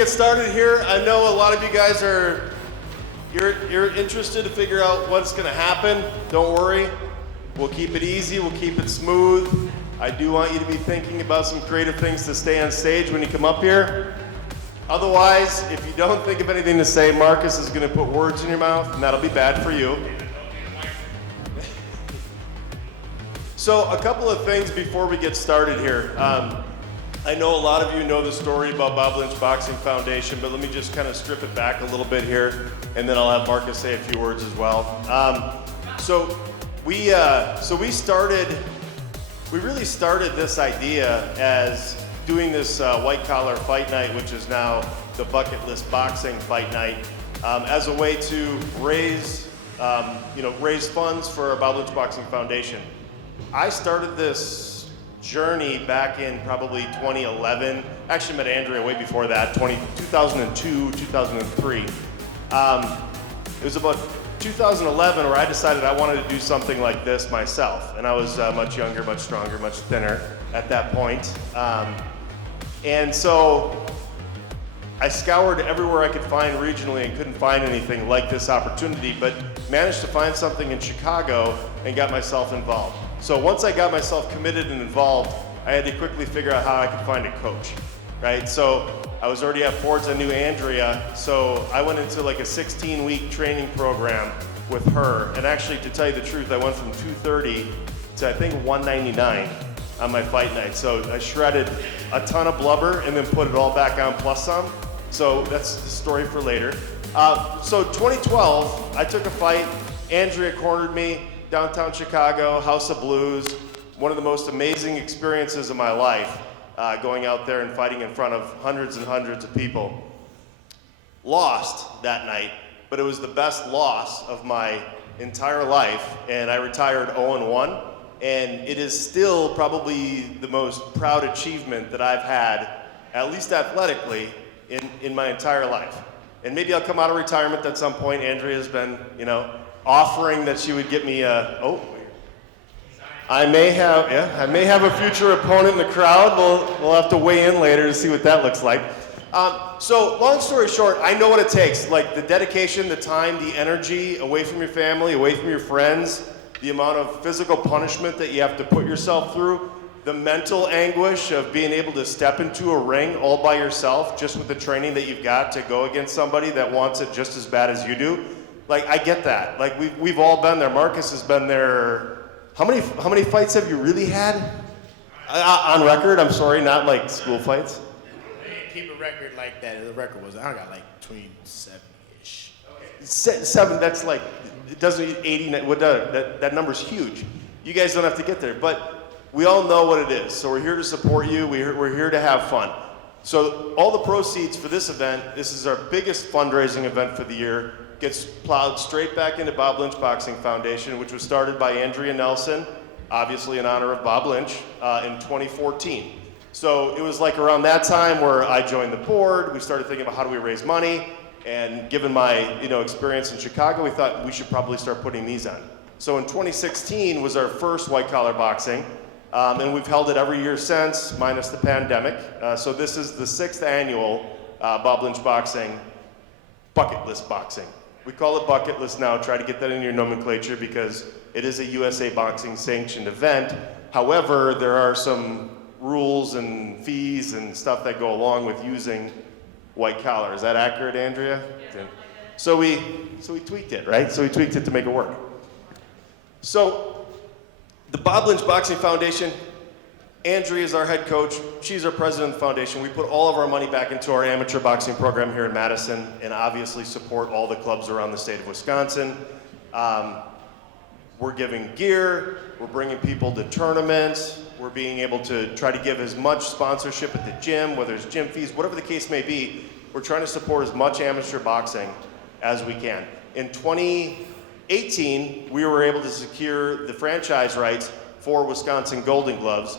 get started here. I know a lot of you guys you're interested to figure out what's gonna happen. Don't worry, we'll keep it easy, we'll keep it smooth. I do want you to be thinking about some creative things to stay on stage when you come up here. Otherwise, if you don't think of anything to say, Marcus is gonna put words in your mouth, and that'll be bad for you. So a couple of things before we get started here. I know a lot of you know the story about Bob Lynch Boxing Foundation, but let me just kind of strip it back a little bit here, and then I'll have Marcus say a few words as well. So we really started this idea as doing this white collar fight night, which is now the Bucket List Boxing Fight Night, as a way to raise funds for our Bob Lynch Boxing Foundation. I started this journey back in probably 2011. Actually met Andrea way before that, 2002, 2003. It was about 2011 where I decided I wanted to do something like this myself. And I was much younger, much stronger, much thinner at that point. And so I scoured everywhere I could find regionally and couldn't find anything like this opportunity, but managed to find something in Chicago and got myself involved. So once I got myself committed and involved, I had to quickly figure out how I could find a coach, right? So I was already at Ford's, I knew Andrea, so I went into like a 16-week training program with her. And actually, to tell you the truth, I went from 230 to I think 199 on my fight night. So I shredded a ton of blubber and then put it all back on plus some. So that's the story for later. So 2012, I took a fight. Andrea cornered me. Downtown Chicago, House of Blues, one of the most amazing experiences of my life, going out there and fighting in front of hundreds and hundreds of people. Lost that night, but it was the best loss of my entire life, and I retired 0-1, and it is still probably the most proud achievement that I've had, at least athletically, in my entire life. And maybe I'll come out of retirement at some point. Andrea's been, offering that she would get me I may have a future opponent in the crowd. We'll have to weigh in later to see what that looks like. So long story short, I know what it takes, like the dedication, the time, the energy, away from your family, away from your friends, the amount of physical punishment that you have to put yourself through, the mental anguish of being able to step into a ring all by yourself, just with the training that you've got to go against somebody that wants it just as bad as you do. Like, I get that. Like, we've all been there. Marcus has been there. How many fights have you really had? On record, I'm sorry, not like school fights. I didn't keep a record like that. The record was, I got like between 70-ish. Seven, that's like, it doesn't, 80, that number's huge. You guys don't have to get there, but we all know what it is. So we're here to support you. We're here to have fun. So all the proceeds for this event, this is our biggest fundraising event for the year, gets plowed straight back into Bob Lynch Boxing Foundation, which was started by Andrea Nelson, obviously in honor of Bob Lynch, in 2014. So it was like around that time where I joined the board, we started thinking about how do we raise money, and given my experience in Chicago, we thought we should probably start putting these on. So in 2016 was our first white collar boxing, and we've held it every year since, minus the pandemic. So this is the 6th annual Bob Lynch Boxing Bucket List Boxing. We call it Bucket List now, try to get that in your nomenclature because it is a USA Boxing sanctioned event. However, there are some rules and fees and stuff that go along with using white collar. Is that accurate, Andrea? Yeah. So we tweaked it, right? So we tweaked it to make it work. So the Bob Lynch Boxing Foundation, Andrea is our head coach. She's our president of the foundation. We put all of our money back into our amateur boxing program here in Madison and obviously support all the clubs around the state of Wisconsin. We're giving gear. We're bringing people to tournaments. We're being able to try to give as much sponsorship at the gym, whether it's gym fees, whatever the case may be. We're trying to support as much amateur boxing as we can. In 2018, we were able to secure the franchise rights for Wisconsin Golden Gloves,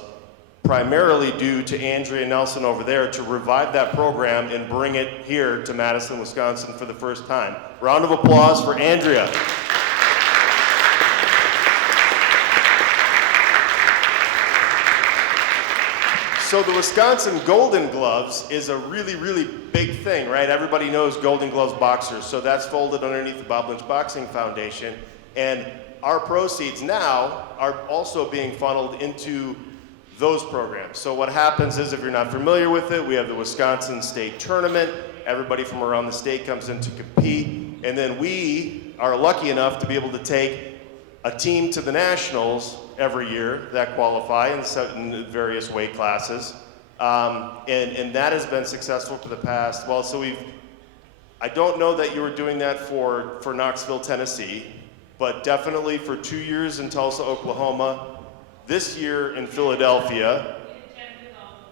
primarily due to Andrea Nelson over there to revive that program and bring it here to Madison, Wisconsin for the first time. Round of applause for Andrea. So the Wisconsin Golden Gloves is a really, really big thing, right? Everybody knows Golden Gloves boxers, so that's folded underneath the Bob Lynch Boxing Foundation. And our proceeds now are also being funneled into those programs. So what happens is, if you're not familiar with it, we have the Wisconsin State Tournament. Everybody from around the state comes in to compete, and then we are lucky enough to be able to take a team to the nationals every year that qualify in various weight classes. And that has been successful for the past, well, so I don't know that you were doing that for Knoxville, Tennessee, but definitely for 2 years in Tulsa, Oklahoma, this year in Philadelphia,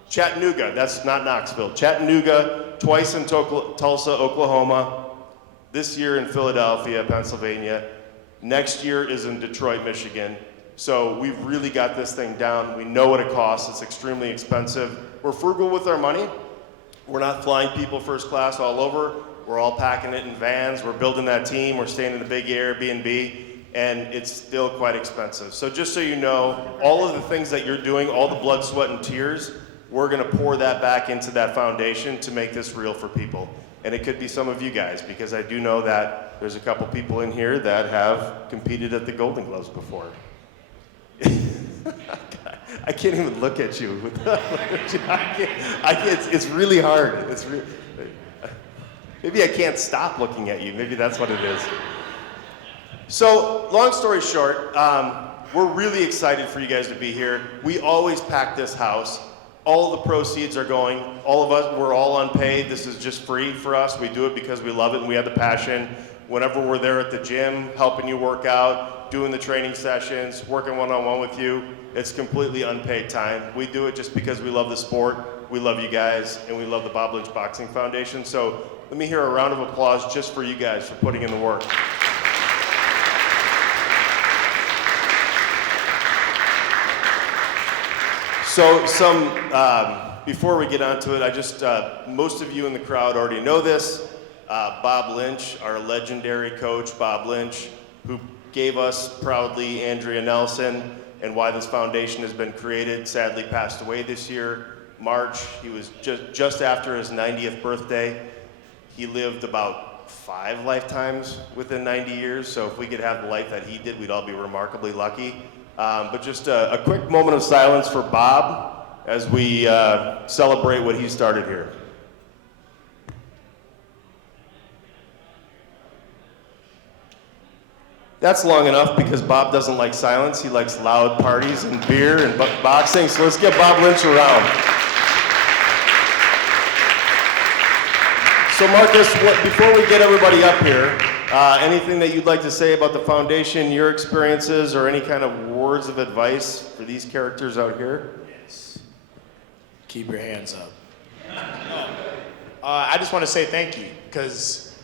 Chattanooga, that's not Knoxville, Chattanooga, twice in Tulsa, Oklahoma, this year in Philadelphia, Pennsylvania, next year is in Detroit, Michigan. So we've really got this thing down. We know what it costs. It's extremely expensive. We're frugal with our money. We're not flying people first class all over. We're all packing it in vans. We're building that team. We're staying in a big Airbnb, and it's still quite expensive. So just so you know, all of the things that you're doing, all the blood, sweat, and tears, we're gonna pour that back into that foundation to make this real for people. And it could be some of you guys, because I do know that there's a couple people in here that have competed at the Golden Gloves before. I can't even look at you. I can't, it's really hard. Maybe I can't stop looking at you. Maybe that's what it is. So, long story short, we're really excited for you guys to be here. We always pack this house. All the proceeds are going, all of us, we're all unpaid. This is just free for us. We do it because we love it and we have the passion. Whenever we're there at the gym, helping you work out, doing the training sessions, working one-on-one with you, it's completely unpaid time. We do it just because we love the sport, we love you guys, and we love the Bob Lynch Boxing Foundation. So let me hear a round of applause just for you guys for putting in the work. So before we get onto it, I just, most of you in the crowd already know this. Bob Lynch, our legendary coach, Bob Lynch, who gave us proudly Andrea Nelson, and why this foundation has been created, sadly passed away this year, March. He was just after his 90th birthday. He lived about 5 lifetimes within 90 years, so if we could have the life that he did, we'd all be remarkably lucky. But just a quick moment of silence for Bob as we celebrate what he started here. That's long enough because Bob doesn't like silence. He likes loud parties and beer and boxing. So let's get Bob Lynch around. So Marcus, before we get everybody up here, anything that you'd like to say about the foundation, your experiences, or any kind of words of advice for these characters out here? Yes. Keep your hands up. I just want to say thank you, because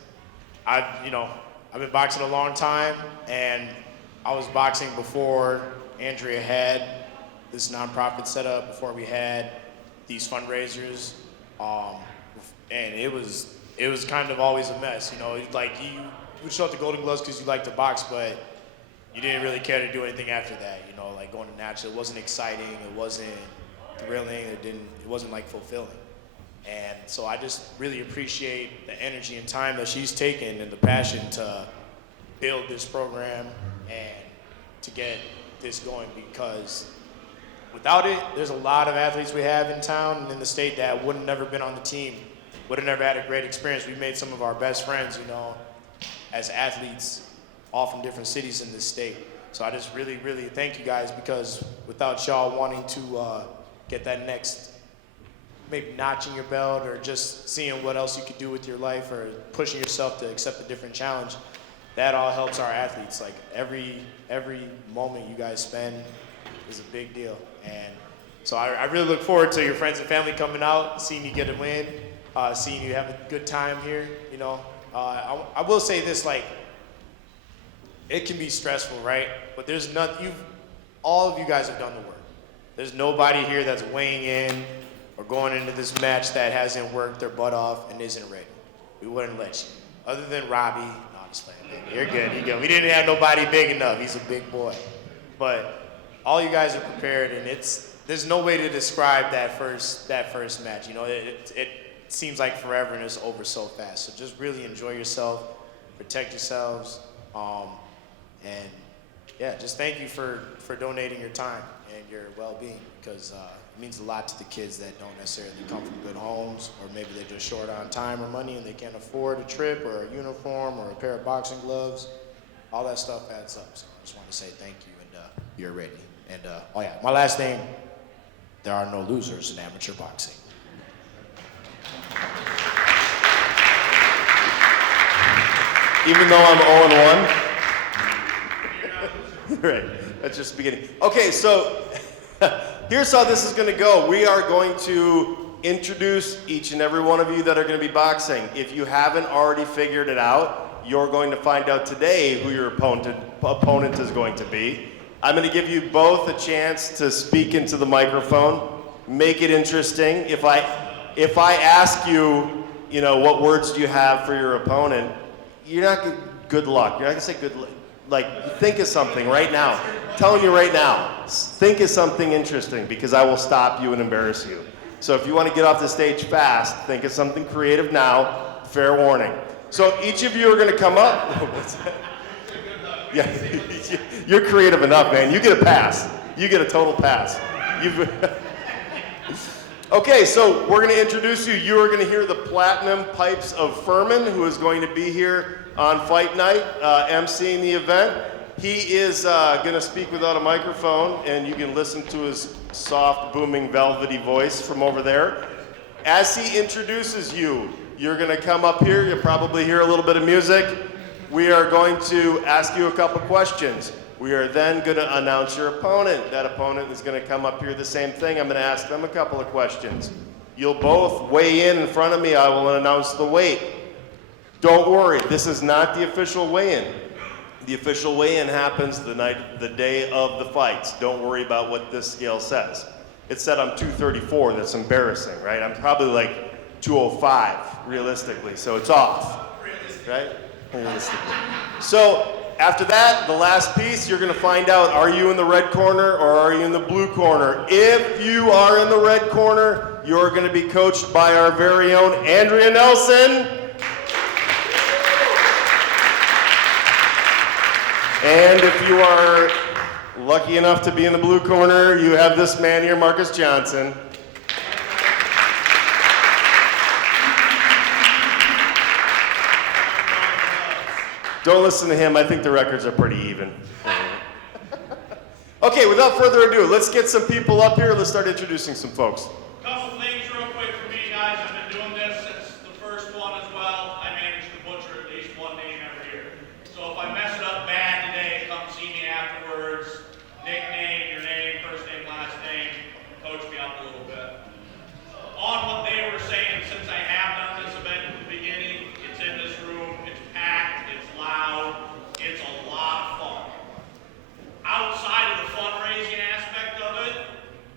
I've been boxing a long time, and I was boxing before Andrea had this nonprofit set up, before we had these fundraisers, and it was kind of always a mess. Like you would show up to Golden Gloves because you like to box, but you didn't really care to do anything after that. Like going to Nashville, it wasn't exciting, it wasn't thrilling, it wasn't like fulfilling. And so I just really appreciate the energy and time that she's taken and the passion to build this program and to get this going, because without it, there's a lot of athletes we have in town and in the state that would have never been on the team, would have never had a great experience. We've made some of our best friends, as athletes, all from different cities in this state. So I just really, really thank you guys, because without y'all wanting to get that next maybe notch in your belt, or just seeing what else you could do with your life, or pushing yourself to accept a different challenge, that all helps our athletes. Like every moment you guys spend is a big deal. And so I really look forward to your friends and family coming out, seeing you get a win, seeing you have a good time here. I will say this, like, it can be stressful, right? But there's all of you guys have done the work. There's nobody here that's weighing in or going into this match that hasn't worked their butt off and isn't ready. We wouldn't let you. Other than Robbie, no, I'm just playing. You're good, you're good. We didn't have nobody big enough. He's a big boy. But all you guys are prepared, and it's there's no way to describe that first match. You know, it seems like forever and it's over so fast. So just really enjoy yourself, protect yourselves, and yeah, just thank you for donating your time and your well-being, because it means a lot to the kids that don't necessarily come from good homes, or maybe they're just short on time or money and they can't afford a trip or a uniform or a pair of boxing gloves. All that stuff adds up. So I just want to say thank you, and you're ready. And oh yeah, my last name, there are no losers in amateur boxing. Even though I'm 0-1? Right, that's just the beginning. Okay, so here's how this is going to go. We are going to introduce each and every one of you that are going to be boxing. If you haven't already figured it out, you're going to find out today who your opponent is going to be. I'm going to give you both a chance to speak into the microphone, make it interesting. If I ask you, you know, what words do you have for your opponent, you're not good luck. You're not going to say good luck. Like, think of something right now. I'm telling you right now, think of something interesting, because I will stop you and embarrass you. So if you want to get off the stage fast, think of something creative now. Fair warning. So each of you are going to come up. What's that? Yeah, you're creative enough, man. You get a pass. You get a total pass. Okay, so we're going to introduce you. You are going to hear the Platinum Pipes of Furman, who is going to be here on Fight Night, emceeing the event. He is going to speak without a microphone, and you can listen to his soft, booming, velvety voice from over there. As he introduces you, you're going to come up here. You'll probably hear a little bit of music. We are going to ask you a couple questions. We are then going to announce your opponent. That opponent is going to come up here, the same thing. I'm going to ask them a couple of questions. You'll both weigh in front of me. I will announce the weight. Don't worry, this is not the official weigh-in. The official weigh-in happens the day of the fights. Don't worry about what this scale says. It said I'm 234. That's embarrassing, right? I'm probably like 205, realistically, so it's off, right? Realistically. So after that, the last piece, you're going to find out, are you in the red corner or are you in the blue corner? If you are in the red corner, you're going to be coached by our very own Andrea Nelson. And if you are lucky enough to be in the blue corner, you have this man here, Marcus Johnson. Don't listen to him. I think the records are pretty even. Okay, without further ado, let's get some people up here. Let's start introducing some folks. Couple things real quick for me, guys. I've been doing this since the first one as well. I managed to butcher at least one name every year. So if I mess it up bad today, come see me afterwards. Nickname, your name, first name, last name. Coach me up a little bit. On what they were saying, since I have done this event at the beginning, it's in this room, it's packed, it's loud, it's a lot of fun. Outside of the fundraising aspect of it,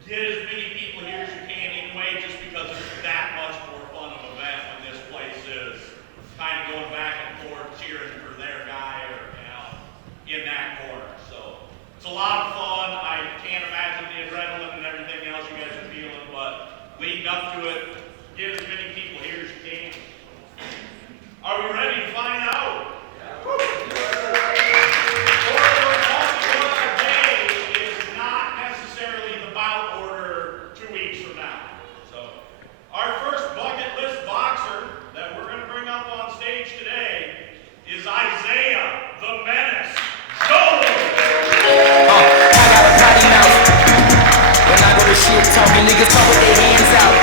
get as many people here as you can anyway, just because it's that much more fun of an event when this place is kind of going back and forth, cheering for their guy or, you know, in that corner. So it's a lot of fun. I can't imagine the adrenaline and everything else you guys are feeling, but leading up to it, get as many people here as you can. Are we ready to find out? Our first bucket list boxer that we're going to bring up on stage today is Isaiah the Menace Jones. I got a potty mouth. When I go to shit talking, niggas talk with their hands out.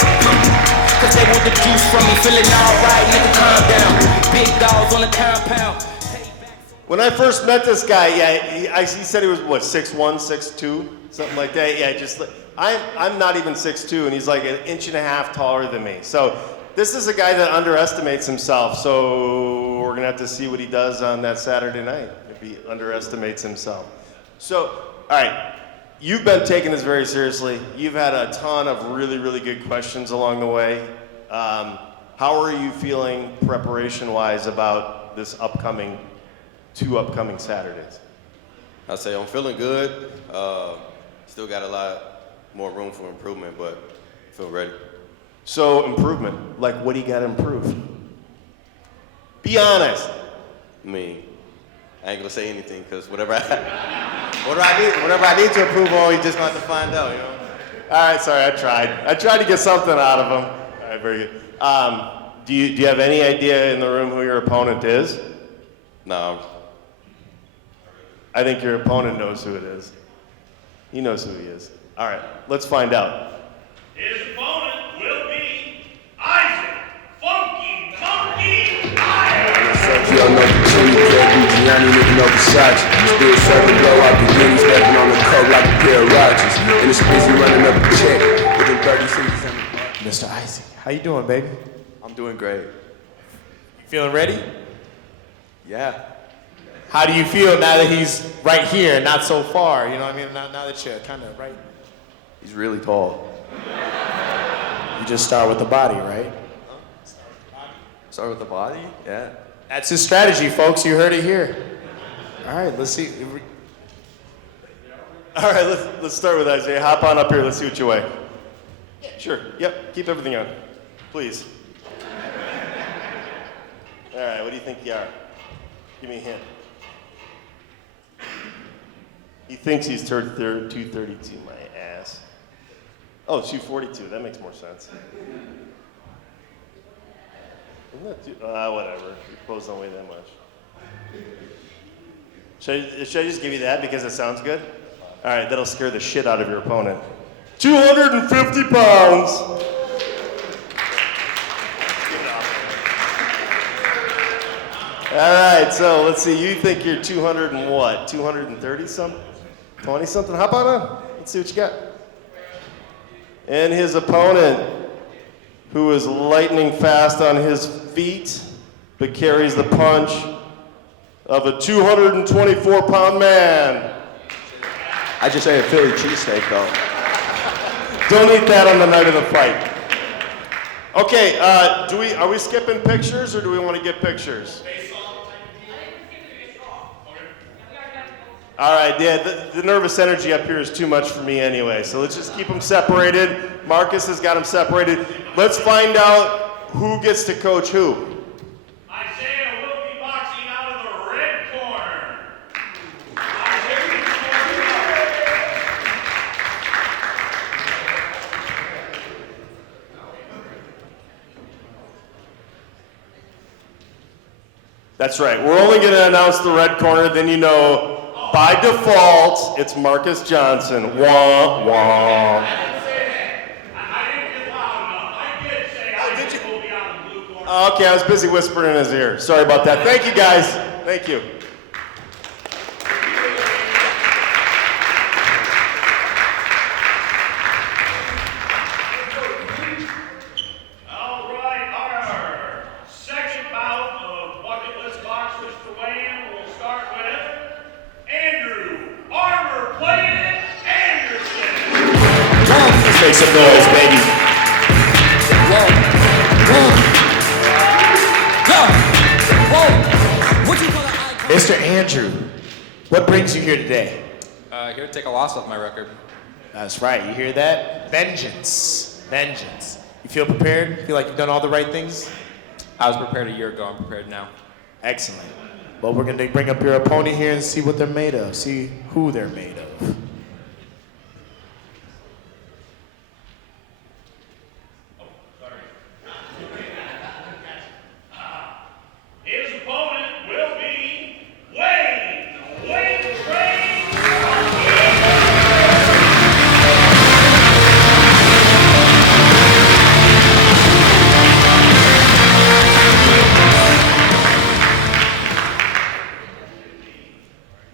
Cause they want the juice from me, feeling alright, nigga, calm down. Big dogs on the compound. When I first met this guy, he said he was, what, 6'1", 6'2", something like that. Yeah, just I'm not even 6'2", and he's like an inch and a half taller than me. So this is a guy that underestimates himself. So we're gonna have to see what he does on that Saturday night if he underestimates himself. So, all right, you've been taking this very seriously. You've had a ton of really, really good questions along the way. How are you feeling preparation-wise about this two upcoming Saturdays? I say I'm feeling good. Still got a lot more room for improvement, but I feel ready. So improvement, like what do you got to improve? Be honest. Me, I ain't gonna say anything because whatever I need to improve on, you just gonna have to find out, you know. All right, sorry, I tried to get something out of him. All right, very good. Do you have any idea in the room who your opponent is? No, I think your opponent knows who it is. He knows who he is. All right, let's find out. His opponent will be Isaac Funky Monkey Myers. Y'all know the Jimmy K, Gianni, nigga know Versace. Still serving blow out the guineas, stepping on the coke like a pair of Rodgers. And it's busy running up the check within 30 seconds. Mr. Isaac, how you doing, baby? I'm doing great. You feeling ready? Yeah. How do you feel now that he's right here, not so far? You know what I mean? Now that you're kind of right. He's really tall. You just start with the body, right? Start with the body? Yeah. That's his strategy, folks. You heard it here. All right, let's see. All right, let's start with Isaiah. Hop on up here. Let's see what you weigh. Sure. Yep. Keep everything on, please. All right. What do you think you are? Give me a hint. He thinks he's 232. My ass. Oh, 242. That makes more sense. Isn't that whatever. Your clothes don't weigh that much. Should I just give you that because it sounds good? All right, that'll scare the shit out of your opponent. 250 pounds. All right, so let's see. You think you're 200 and what? 230 something? 20 something? Hop on up. Let's see what you got. And his opponent, who is lightning fast on his feet, but carries the punch of a 224-pound man. I just ate a Philly cheesesteak though. Don't eat that on the night of the fight. Okay, are we skipping pictures or do we want to get pictures? All right, yeah, the nervous energy up here is too much for me anyway, so let's just keep them separated. Marcus has got them separated. Let's find out who gets to coach who. Isaiah will be boxing out of the red corner. Isaiah That's right, we're only going to announce the red corner, then you know by default it's Marcus Johnson. Wah, wah. I didn't get loud enough. I did say Isaac will be on the blue corner. Okay, I was busy whispering in his ear. Sorry about that. Thank you, guys. Thank you. All right, our second bout of bucket list boxers to weigh in. We'll start with Andrew Armor Plated Anderson. Let's make some noise, baby. Mr. Andrew, what brings you here today? Here to take a loss off my record. That's right, you hear that? Vengeance. Vengeance. You feel prepared? Feel like you've done all the right things? I was prepared a year ago. I'm prepared now. Excellent. Well, we're going to bring up your opponent here and see what they're made of, see who they're made of. His opponent will be Wayne Train.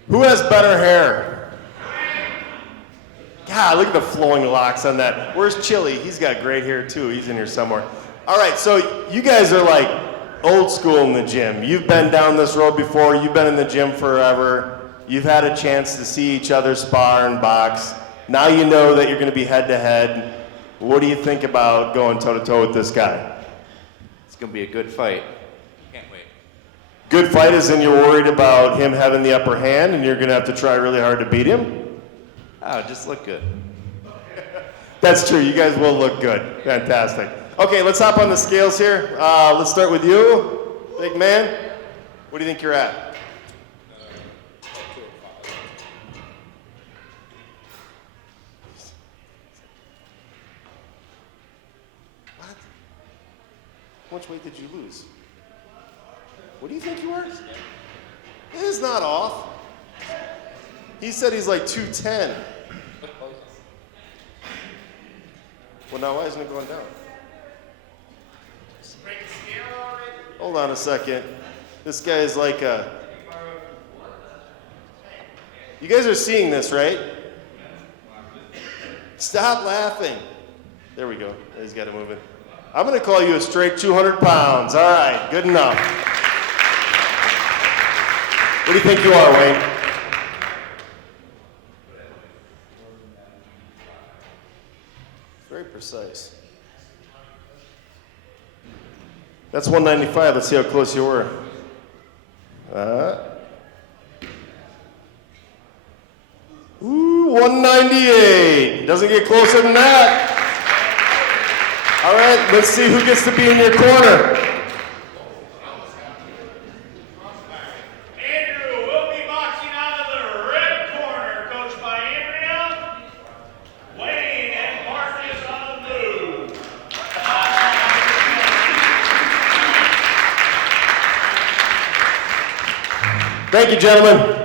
Who has better hair? God, look at the flowing locks on that. Where's Chili? He's got great hair too. He's in here somewhere. All right, so you guys are like old school in the gym. You've been down this road before. You've been in the gym forever. You've had a chance to see each other spar and box. Now you know that you're going to be head to head. What do you think about going toe to toe with this guy? It's gonna be a good fight. Can't wait. Good fight as in you're worried about him having the upper hand and you're going to have to try really hard to beat him? Oh, just look good. That's true. You guys will look good. Fantastic. Okay, let's hop on the scales here. Let's start with you, big man. What do you think you're at? What? How much weight did you lose? What do you think you are? It is not off. He said he's like 210. Well, now why isn't it going down? Hold on a second. This guy is like a... You guys are seeing this, right? Stop laughing. There we go. He's got it moving. I'm going to call you a straight 200 pounds. All right, good enough. What do you think you are, Wayne? Very precise. That's 195. Let's see how close you were. 198. Doesn't get closer than that. All right, let's see who gets to be in your corner. Andrew will be boxing out of the red corner, coached by Andrea. Wayne and Marcus on the blue. Thank you, gentlemen.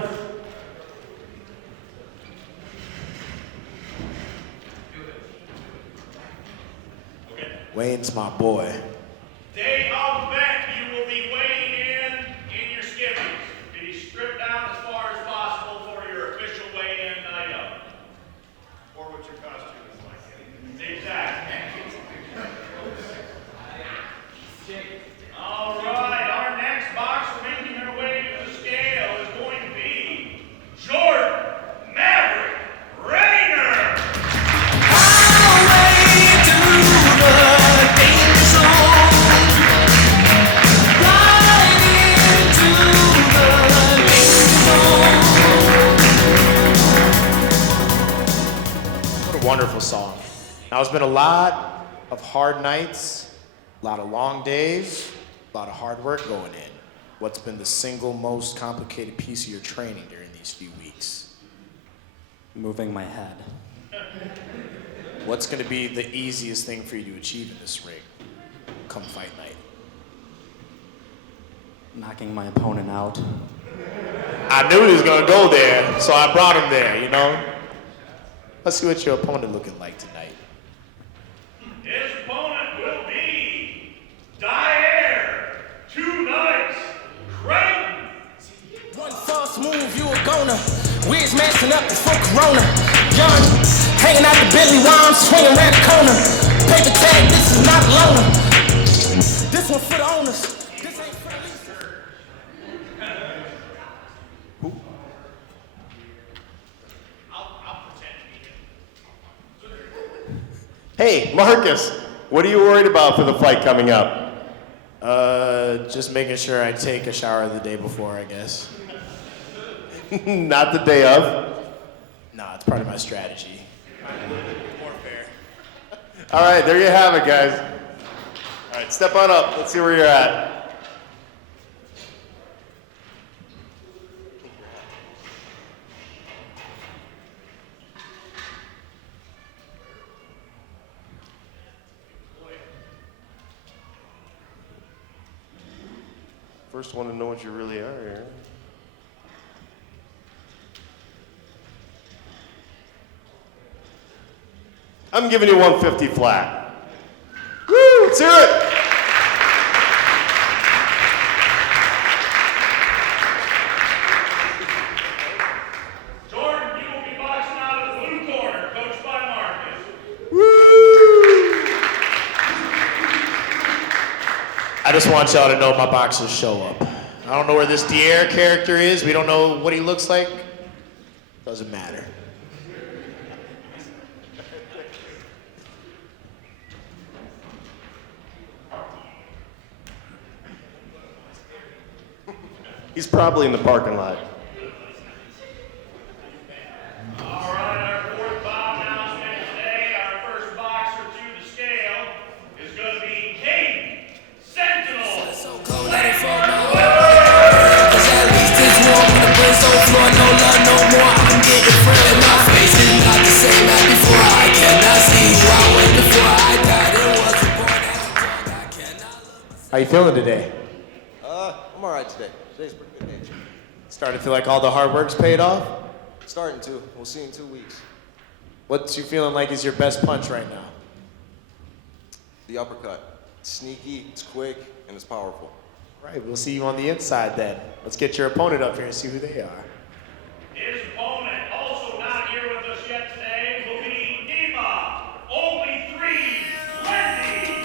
Wayne's my boy. Day of event, you will be weighing in your skivvies. Be stripped down as far as possible for your official weigh-in night up. Or what your costume is like. Exactly. All right, our next boxer making their way to the scale is going to be Jordan Maverick Rayner. What a wonderful song. Now, it's been a lot of hard nights, a lot of long days, a lot of hard work going in. What's been the single most complicated piece of your training during these few weeks? Moving my head. What's going to be the easiest thing for you to achieve in this ring come fight night? Knocking my opponent out. I knew he was going to go there, so I brought him there, you know? Let's see what your opponent looking like tonight. His opponent will be Dyer, 2 nights, Creighton. One false move, you a goner. Wiz messing up before Corona. Young, hanging out the Billy while I'm swinging around the corner. Paper tag, this is not a loaner. This one for the owners. This ain't for the Hey, Marcus, what are you worried about for the fight coming up? Just making sure I take a shower the day before, I guess. Not the day of. Nah, it's part of my strategy. More fair. All right, there you have it, guys. All right, step on up. Let's see where you're at. First one to know what you really are here. I'm giving you 150 flat. Woo! Let's hear it. Jordan, you will be boxing out of the blue corner, coached by Marcus. I just want y'all to know my boxers show up. I don't know where this Dier character is. We don't know what he looks like. Doesn't matter. He's probably in the parking lot. All right, our fourth bout announcement today. Our first How you feeling today? I'm all right today. Today's a pretty good day. Starting to feel like all the hard work's paid off? Starting to. We'll see in 2 weeks. What's you feeling like is your best punch right now? The uppercut. It's sneaky, it's quick, and it's powerful. Right, we'll see you on the inside then. Let's get your opponent up here and see who they are. His opponent, also not here with us yet today, will be Nima. Only three, Wendy.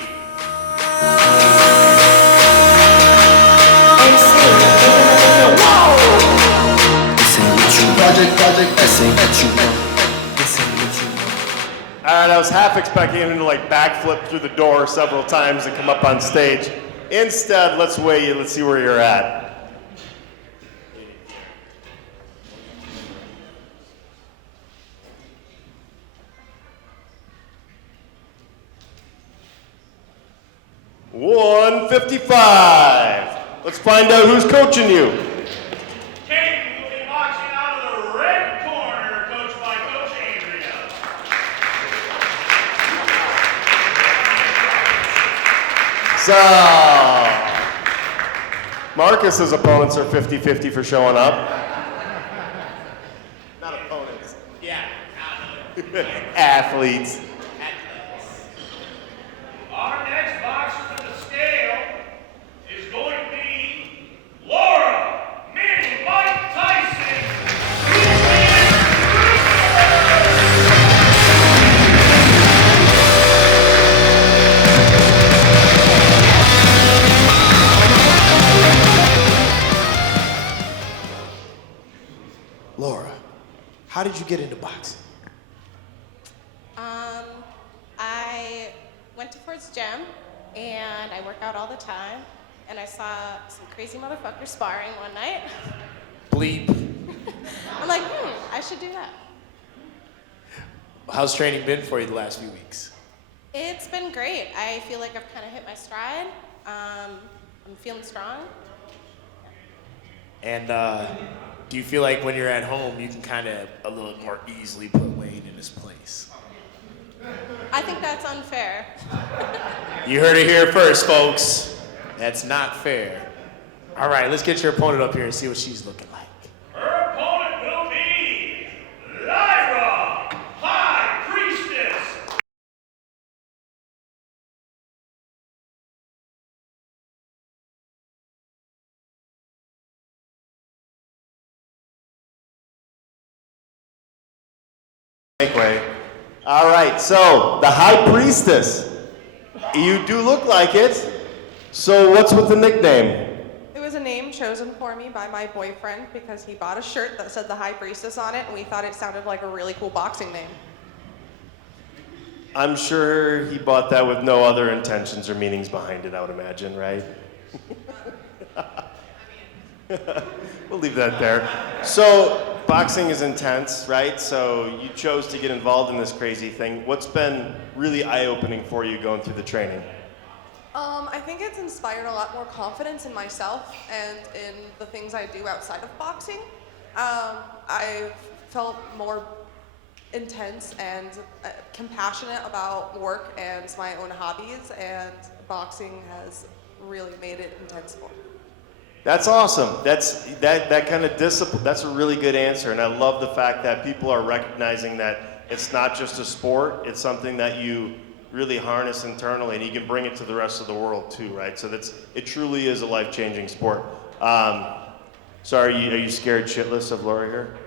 All right, I was half expecting him to like backflip through the door several times and come up on stage. Instead, let's weigh you. Let's see where you're at. $155. Let's find out who's coaching you. King will be boxing out of the red corner, coached by Coach Andrea. So, Marcus's opponents are 50-50 for showing up. Not opponents. Yeah. Athletes. Our next boxer to the scale is going to be Laura Mini Mike Tyson. Laura, how did you get into boxing? I went to Ford's gym and I work out all the time and I saw some crazy motherfuckers sparring one night. Bleep. I'm like, I should do that. How's training been for you the last few weeks? It's been great. I feel like I've kind of hit my stride. I'm feeling strong. And do you feel like when you're at home, you can kind of a little more easily put Wayne in his place? I think that's unfair. You heard it here first, folks. That's not fair. All right, let's get your opponent up here and see what she's looking like. Her opponent will be Lyra, High Priestess. Make way. All right, so the High Priestess. You do look like it. So what's with the nickname? It was a name chosen for me by my boyfriend because he bought a shirt that said the High Priestess on it, and we thought it sounded like a really cool boxing name. I'm sure he bought that with no other intentions or meanings behind it, I would imagine, right? We'll leave that there. So, boxing is intense, right? So, you chose to get involved in this crazy thing. What's been really eye-opening for you going through the training? I think it's inspired a lot more confidence in myself and in the things I do outside of boxing. I felt more intense and compassionate about work and my own hobbies, and boxing has really made it intense for me. That's awesome. That kind of discipline. That's a really good answer, and I love the fact that people are recognizing that it's not just a sport; it's something that you really harness internally, and you can bring it to the rest of the world too, right? So it truly is a life-changing sport. So are you scared shitless of Laura here?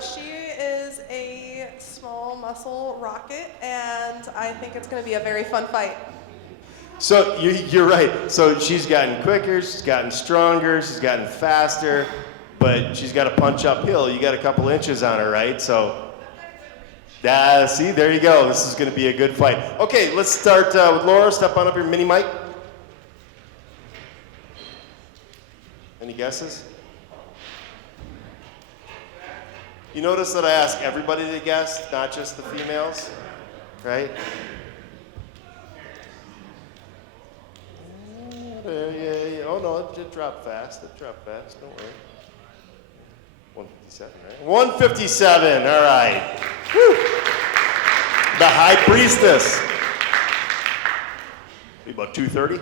She is a small muscle rocket, and I think it's going to be a very fun fight. So you're right. So she's gotten quicker, she's gotten stronger, she's gotten faster, but she's got to punch uphill. You got a couple inches on her, right? So, see, there you go. This is going to be a good fight. Okay, let's start with Laura. Step on up here, Mini Mike. Any guesses? You notice that I ask everybody to guess, not just the females, right? Yeah. Oh no, it dropped fast. It dropped fast. Don't worry. 157, right? 157. All right. Woo. The High Priestess. Be about 230.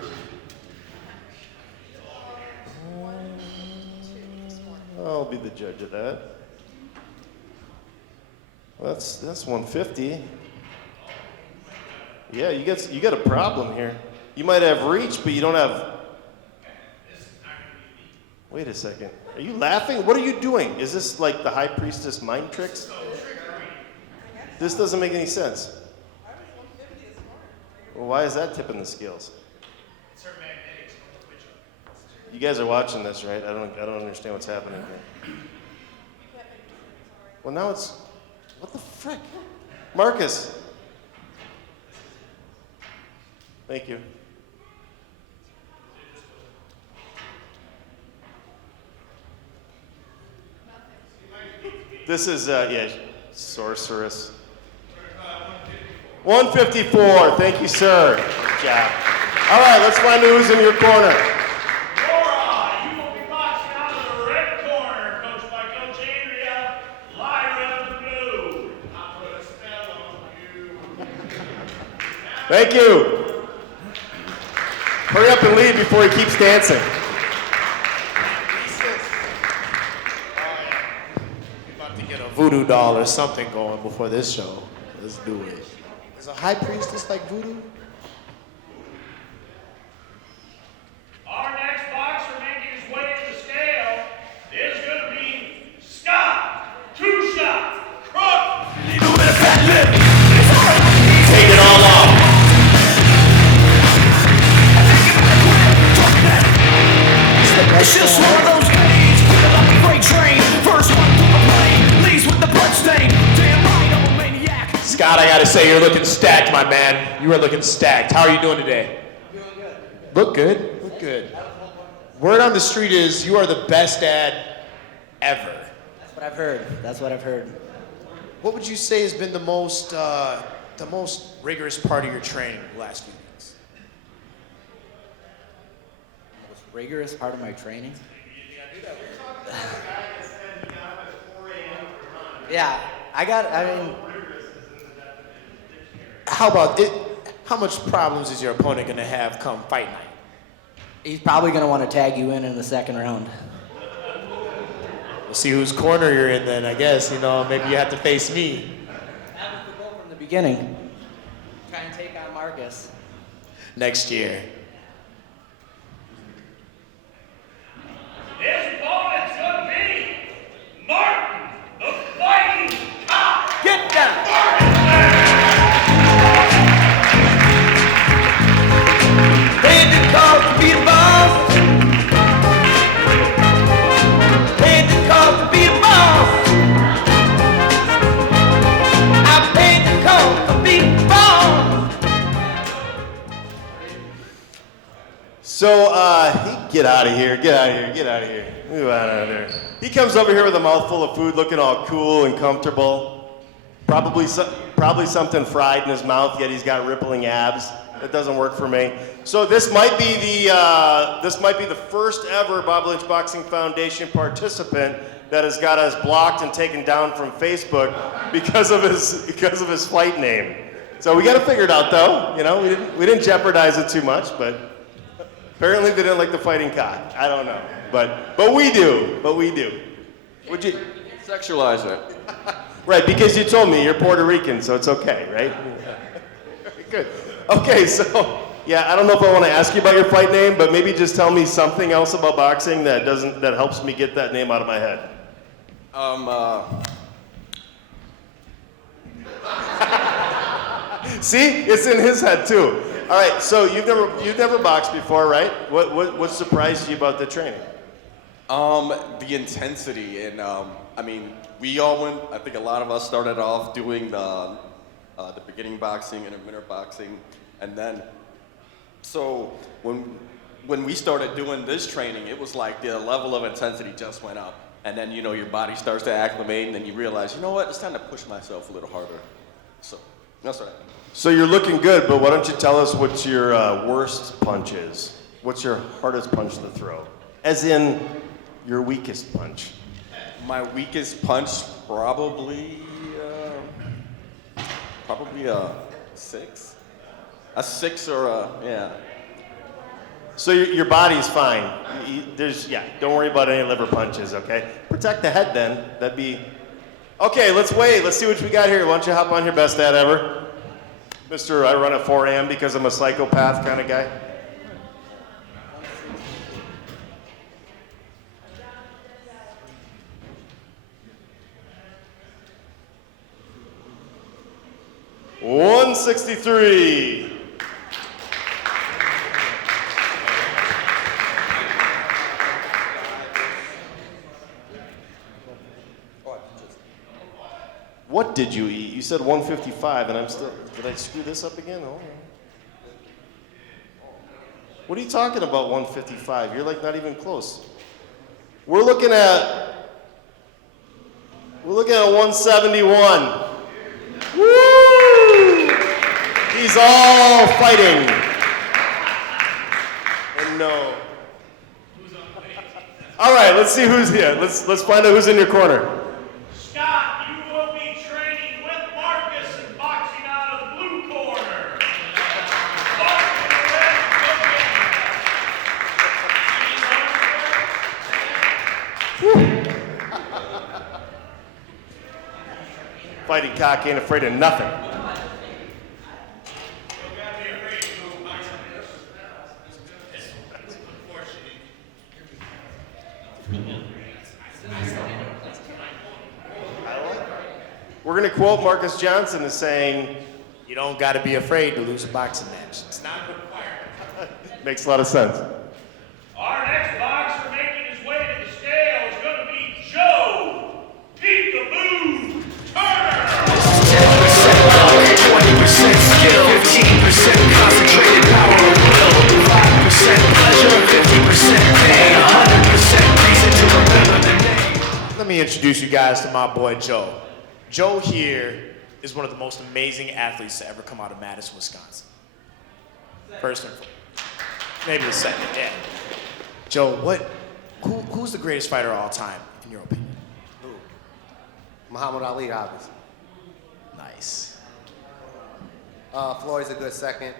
I'll be the judge of that. Well, that's 150. Yeah, you got a problem here. You might have reach, but you don't have. Wait a second. Are you laughing? What are you doing? Is this like the high priestess mind tricks? This doesn't make any sense. Well, why is that tipping the scales? You guys are watching this, right? I don't understand what's happening here. Well, now it's, what the frick? Marcus. Thank you. This is, yeah, sorceress. 154. Thank you, sir. Good job. All right, let's find who's in your corner. Laura, you will be boxing out of the red corner, coached by Coach Andrea. Lyra, the blue. I put a spell on you. Thank you. Hurry up and leave before he keeps dancing. We're about to get a voodoo doll or something going before this show. Let's do it. Is a high priestess like voodoo? Our next boxer making his way to the scale is going to be Scott Two-Shot Crook. Take it all off. It's just one of those days, put it on the freight train. First one to the plane, leaves with the bloodstain. Damn right, I'm a maniac. Scott, I gotta say, you're looking stacked, my man. You are looking stacked. How are you doing today? Doing good. Look good? Look good. Word on the street is you are the best dad ever. That's what I've heard. That's what I've heard. What would you say has been the most rigorous part of your training the last few weeks? The most rigorous part of my training? Yeah, I mean, How about it? How much problems is your opponent gonna have come fight night? he's probably going to want to tag you in the second round. We'll see whose corner you're in then, I guess. You know, maybe you have to face me. That was the goal from the beginning. Try and take on Marcus. Next year. His opponent's going to be Martin, the Fighting Cock. Get down! Paid the cost to be the boss. Paid the cost to be the boss. I paid the cost to be the boss. So, get out of here, get out of here, get out of here. Move out of there. He comes over here with a mouthful of food looking all cool and comfortable. Probably something fried in his mouth, yet he's got rippling abs. That doesn't work for me. So this might be the first ever Bob Lynch Boxing Foundation participant that has got us blocked and taken down from Facebook because of his fight name. So we got to figure it out, though. You know, we didn't jeopardize it too much, but apparently they didn't like the Fighting Cock. I don't know, but we do. Would you Sexualize it. Right, because you told me you're Puerto Rican, so it's okay, right? Very good. Okay, so yeah, I don't know if I want to ask you about your fight name, but maybe just tell me something else about boxing that helps me get that name out of my head. See, it's in his head too. All right, so you've never boxed before, right? What surprised you about the training? The intensity and I mean, we all went. I think a lot of us started off doing the beginning boxing, intermittent boxing, and then so when we started doing this training, it was like the level of intensity just went up, and then you know your body starts to acclimate, and then you realize, you know what, it's time to push myself a little harder. So that's right. So you're looking good, but why don't you tell us what your worst punch is? What's your hardest punch to throw? As in, your weakest punch. My weakest punch, probably a 6. A 6 or a, yeah. So your body's fine. Don't worry about any liver punches, okay? Protect the head then. That'd be... Okay, let's wait. Let's see what we got here. Why don't you hop on here, best dad ever? Mr. I run at 4 a.m. because I'm a psychopath kind of guy. $163. What did you eat? You said 155, and I'm still. Did I screw this up again? Hold on. What are you talking about, 155? You're like not even close. We're looking at 171. Woo! He's all fighting. And no. All right, let's see who's here. Let's find out who's in your corner. Scott, you will be training with Marcus and boxing out of the blue corner. Fighting cock ain't afraid of nothing. We're going to quote Marcus Johnson as saying, You don't got to be afraid to lose a boxing match. It's not required. makes a lot of sense. Our next boxer making his way to the scale is going to be Joe Peekaboo Turner. 20% skill, 15% concentrated power of will, 5% pleasure, 50% pain, 100% reason to remember the name. Let me introduce you guys to my boy Joe. Joe here is one of the most amazing athletes to ever come out of Madison, Wisconsin. First and foremost. Maybe the second, yeah. Joe, who's the greatest fighter of all time, in your opinion? Muhammad Ali, obviously. Nice. Floyd's a good second.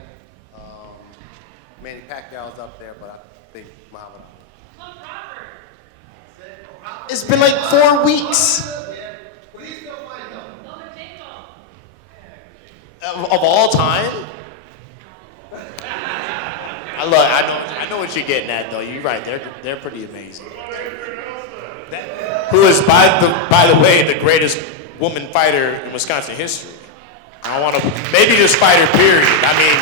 Manny Pacquiao's up there, but I think Muhammad Ali. It's been like 4 weeks. Of all time? I know what you're getting at, though. You're right. They're pretty amazing. Who is, by the way, the greatest woman fighter in Wisconsin history? I don't want to. Maybe just fighter. Period. I mean.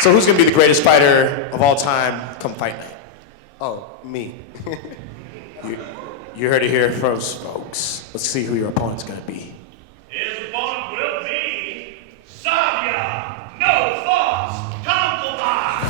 So who's gonna be the greatest fighter of all time come fight night? Oh, me. You heard it here first, folks. Let's see who your opponent's gonna be. His opponent will be Savia No Thoughts Tonkovac.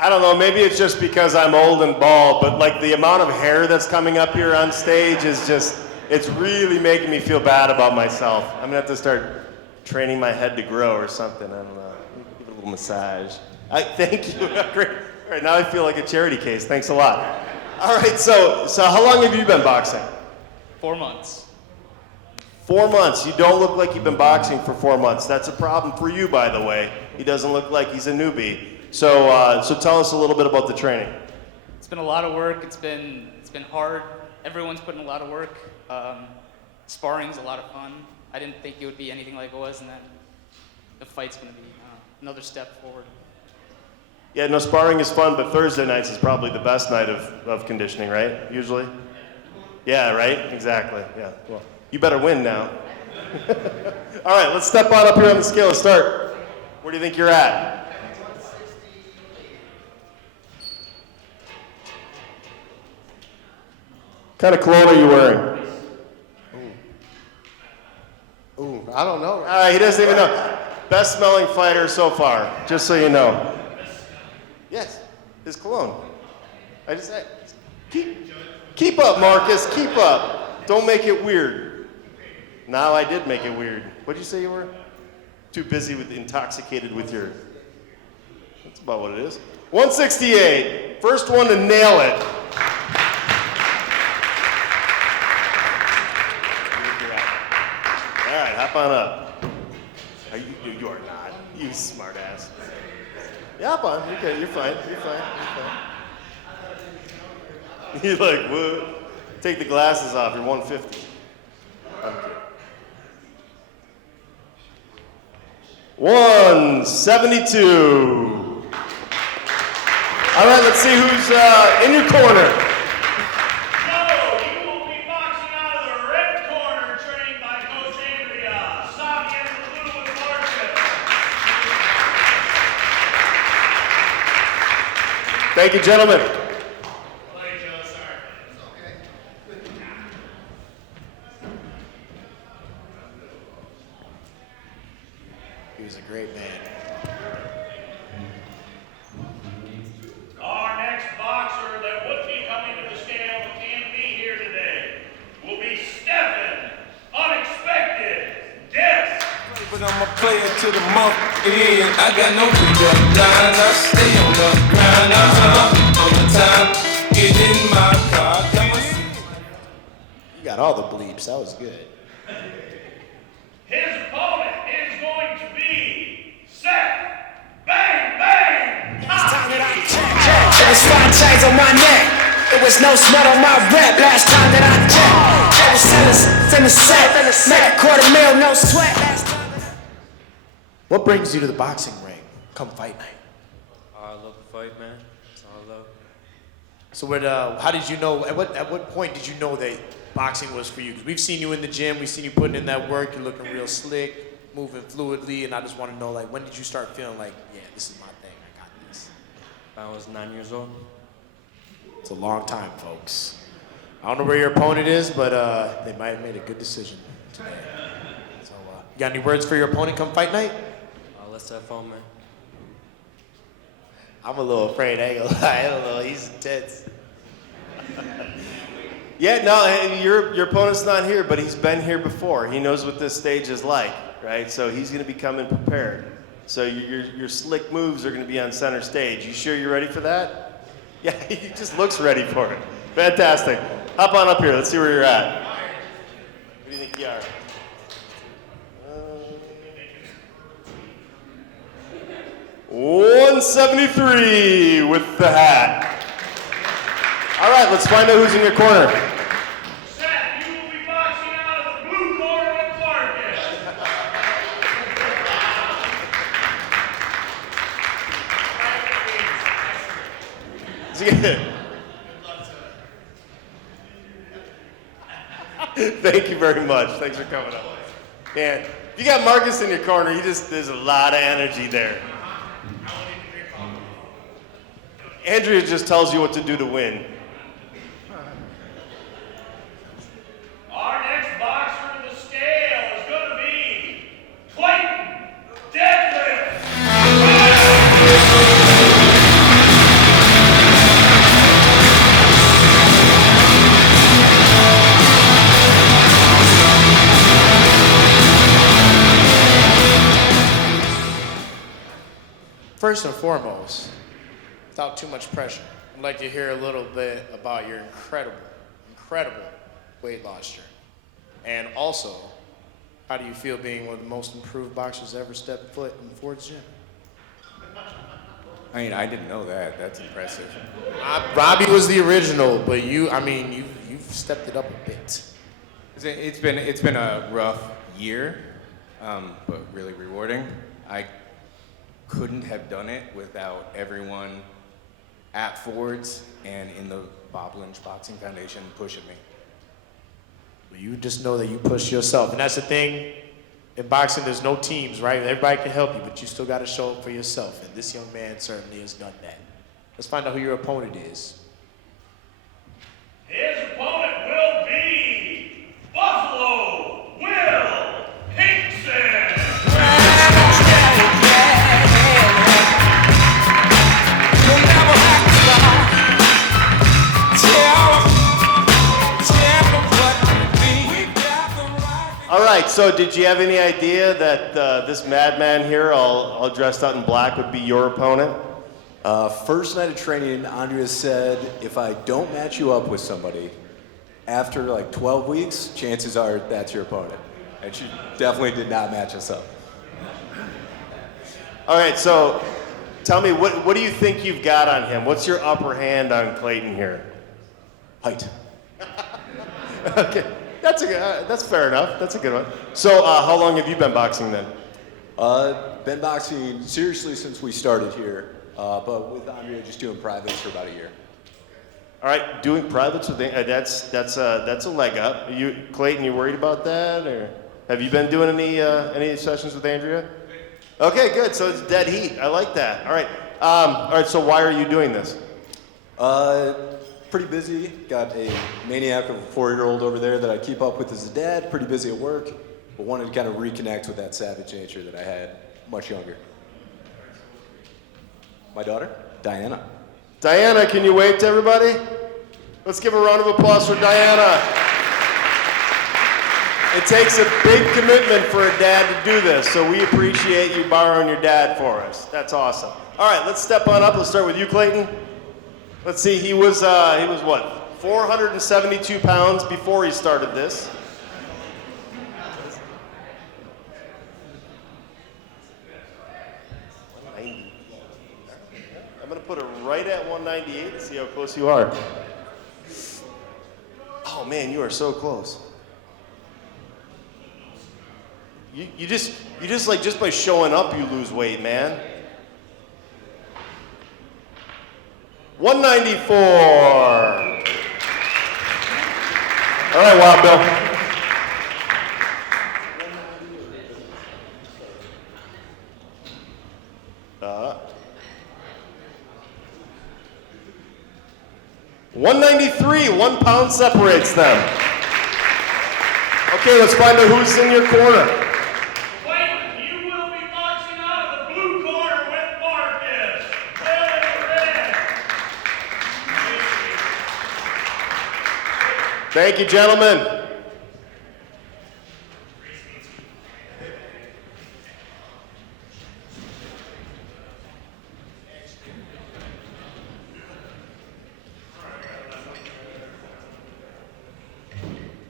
I don't know, maybe it's just because I'm old and bald, but like the amount of hair that's coming up here on stage is just, it's really making me feel bad about myself. I'm gonna have to start training my head to grow or something, I don't know. Give it a little massage. Thank you, great. All right, now I feel like a charity case, thanks a lot. All right, so how long have you been boxing? 4 months. 4 months, you don't look like you've been boxing for 4 months. That's a problem for you, by the way. He doesn't look like he's a newbie. So tell us a little bit about the training. It's been a lot of work. It's been hard. Everyone's putting a lot of work. Sparring's a lot of fun. I didn't think it would be anything like it was, and then the fight's going to be another step forward. Yeah, no, sparring is fun, but Thursday nights is probably the best night of conditioning, right? Usually? Yeah, right? Exactly. Yeah. Well, you better win now. All right, let's step on up here on the scale and start. Where do you think you're at? What kind of cologne are you wearing? Ooh, I don't know. He doesn't even know. Best smelling fighter so far, just so you know. Yes, his cologne. I just said, keep up, Marcus, keep up. Don't make it weird. Now I did make it weird. What'd you say you were? Too busy with intoxicated with your. That's about what it is. 168. First one to nail it. right, hop on up. You are not. You smart ass. Yeah, hop on. You're good. You're fine. You're fine. You're like, what? Take the glasses off. You're 150. Okay. 172. All right, let's see who's in your corner. Joe, you will be boxing out of the red corner, trained by Coach Andrea. Sabi and the blue with Marcus. Thank you, gentlemen. Play, Joe, sorry. He was a great man. Our next boxer that would be coming to the scale but can't be here today will be Stephen Unexpected Death. But I'm a player to the end. I got no grind. I stay on the grind. All the time. Get in my car. You got all the bleeps. That was good. His opponent is going to be Seth Bang Bang Coffee. It was 5 chains on my neck. It was no smut on my rep. Last time that I checked, I was selling in the set. Made $250,000, no sweat. Last time that What brings you to the boxing ring? Come fight night. I love the fight, man. That's all I love. So how did you know, at what point did you know that boxing was for you? 'Cause we've seen you in the gym, we've seen you putting in that work, you're looking real slick, moving fluidly, and I just want to know, like, when did you start feeling like, yeah, this is my thing, I got this? I was 9 years old. It's a long time, folks. I don't know where your opponent is, but they might have made a good decision today. So, you got any words for your opponent come fight night? Let's have fun, man. I'm a little afraid, I ain't gonna lie, I don't know, he's intense. Yeah, no, your opponent's not here, but he's been here before. He knows what this stage is like, right? So he's going to be coming prepared. So your slick moves are going to be on center stage. You sure you're ready for that? Yeah, he just looks ready for it. Fantastic. Hop on up here. Let's see where you're at. What do you think you are? 173 with the hat. All right, let's find out who's in your corner. Seth, you will be boxing out of the blue corner with Marcus. Thank you very much. Thanks for coming up. Man, if you got Marcus in your corner, there's a lot of energy there. Andrea just tells you what to do to win. Our next boxer to the scale is going to be Clayton Deadlift. First and foremost, without too much pressure, I'd like to hear a little bit about your incredible weight loss journey. And also, how do you feel being one of the most improved boxers ever stepped foot in Ford's gym? I mean, I didn't know that. That's impressive. Robbie was the original, but you've stepped it up a bit. It's been a rough year, but really rewarding. I couldn't have done it without everyone at Ford's and in the Bob Lynch Boxing Foundation pushing me. Well, you just know that you push yourself, and that's the thing. In boxing, there's no teams, right? Everybody can help you, but you still got to show up for yourself, and this young man certainly has done that. Let's find out who your opponent is. His opponent will be Buffalo Will Hinkson. All right, so did you have any idea that this madman here, all dressed out in black, would be your opponent? First night of training, Andrea said, if I don't match you up with somebody, after like 12 weeks, chances are that's your opponent. And she definitely did not match us up. All right, so tell me, what do you think you've got on him? What's your upper hand on Clayton here? Height. Okay, that's fair enough. That's a good one. So how long have you been boxing then? Been boxing seriously since we started here, but with Andrea just doing privates for about a year. All right, doing privates with that's a leg up. Clayton, you worried about that, or have you been doing any sessions with Andrea? Okay, good. So it's dead heat. I like that. All right. So why are you doing this? Pretty busy. Got a maniac of a 4-year-old over there that I keep up with as a dad. Pretty busy at work, but wanted to kind of reconnect with that savage nature that I had much younger. My daughter, Diana. Diana, can you wave to everybody? Let's give a round of applause for Diana. It takes a big commitment for a dad to do this, so we appreciate you borrowing your dad for us. That's awesome. All right, let's step on up. Let's start with you, Clayton. Let's see, he was what, 472 pounds before he started this. I'm gonna put it right at 198 and see how close you are. Oh man, you are so close. You just like, just by showing up, you lose weight, man. 194. All right, Wild Bill. 193, 1 pound separates them. Okay, let's find out who's in your corner. Clayton, you will be boxing out of the blue corner with Marcus. Red. Thank you, gentlemen.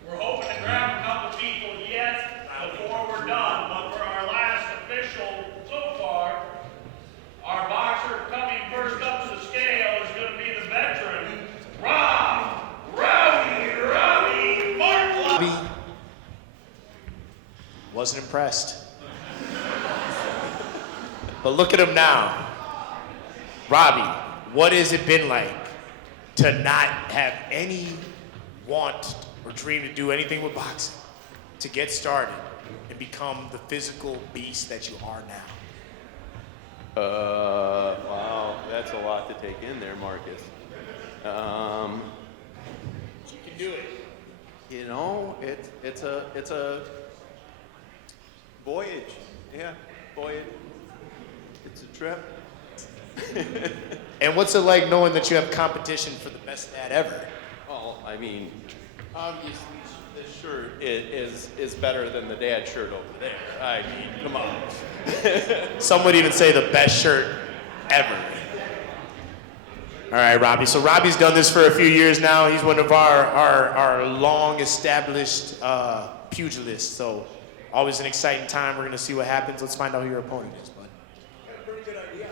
We're hoping to grab a couple people yet before we're done, but for our last official so far, our boxer coming first up to the scale is going to be the veteran, Robbie Martin. Wasn't impressed. But look at him now. Robbie, what has it been like to not have any want or dream to do anything with boxing, to get started and become the physical beast that you are now? Wow, that's a lot to take in there, Marcus. You can do it. You know, it's a voyage. Yeah, voyage. It's a trip. And what's it like knowing that you have competition for the best dad ever? Well, I mean, obviously this shirt is better than the dad shirt over there. I mean, come on. Some would even say the best shirt ever. All right, Robbie. So Robbie's done this for a few years now. He's one of our long-established pugilists. So always an exciting time. We're going to see what happens. Let's find out who your opponent is, bud. Pretty good idea.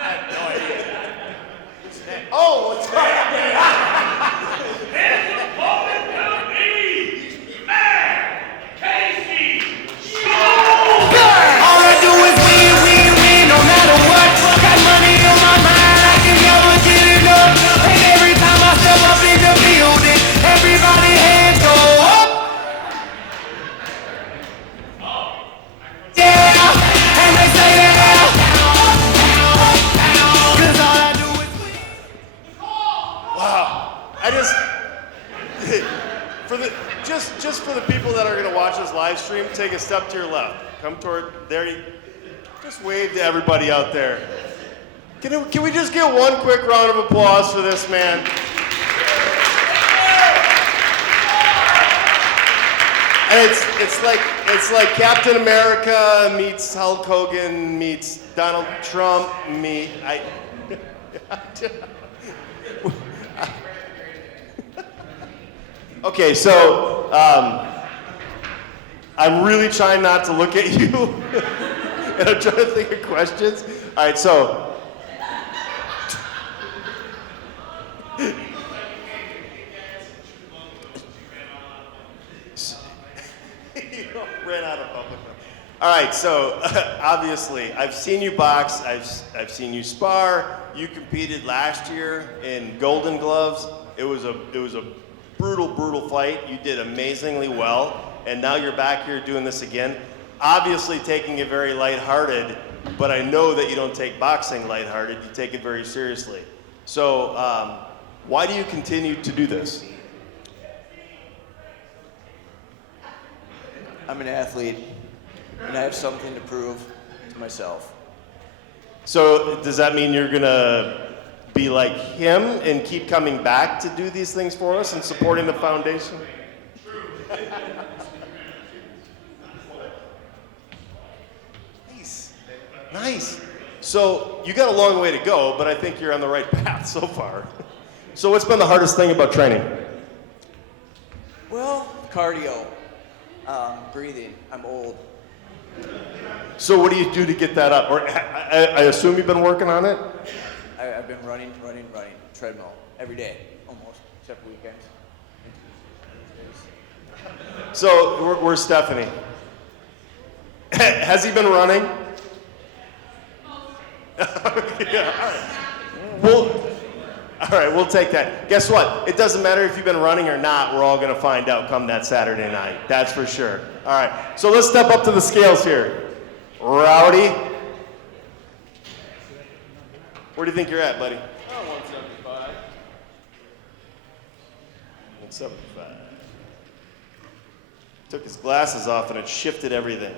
I have no idea. Oh, what's His opponent will be Matt Casey Stone. All I do is win, no matter what. Got money on my mind, I can never get enough. And every time I step up in the building, everybody hands go up. Yeah, and they say that. 'Cause all I do is win. Wow. I just just for the people that are going to watch this live stream, take a step to your left. Come toward there. Just wave to everybody out there. Can we just get one quick round of applause for this man? And it's like Captain America meets Hulk Hogan meets Donald Trump meet Okay, so I'm really trying not to look at you. And I'm trying to think of questions. All right, so. Ran out of public. All right, so obviously, I've seen you box. I've seen you spar. You competed last year in Golden Gloves. It was a brutal fight. You did amazingly well, and now you're back here doing this again. Obviously, taking it very lighthearted, but I know that you don't take boxing lighthearted. You take it very seriously. So, why do you continue to do this? I'm an athlete, and I have something to prove to myself. So does that mean you're gonna be like him and keep coming back to do these things for us and supporting the foundation? Nice. So you got a long way to go, but I think you're on the right path so far. So what's been the hardest thing about training? Well, cardio, breathing. I'm old. So what do you do to get that up? Or I assume you've been working on it? I've been running, treadmill every day, almost, except for weekends. So where's Stephanie? Has he been running? Yeah, all right, we'll take that. Guess what? It doesn't matter if you've been running or not. We're all going to find out come that Saturday night. That's for sure. All right, so let's step up to the scales here. Rowdy. Where do you think you're at, buddy? 175. 175. Took his glasses off and it shifted everything.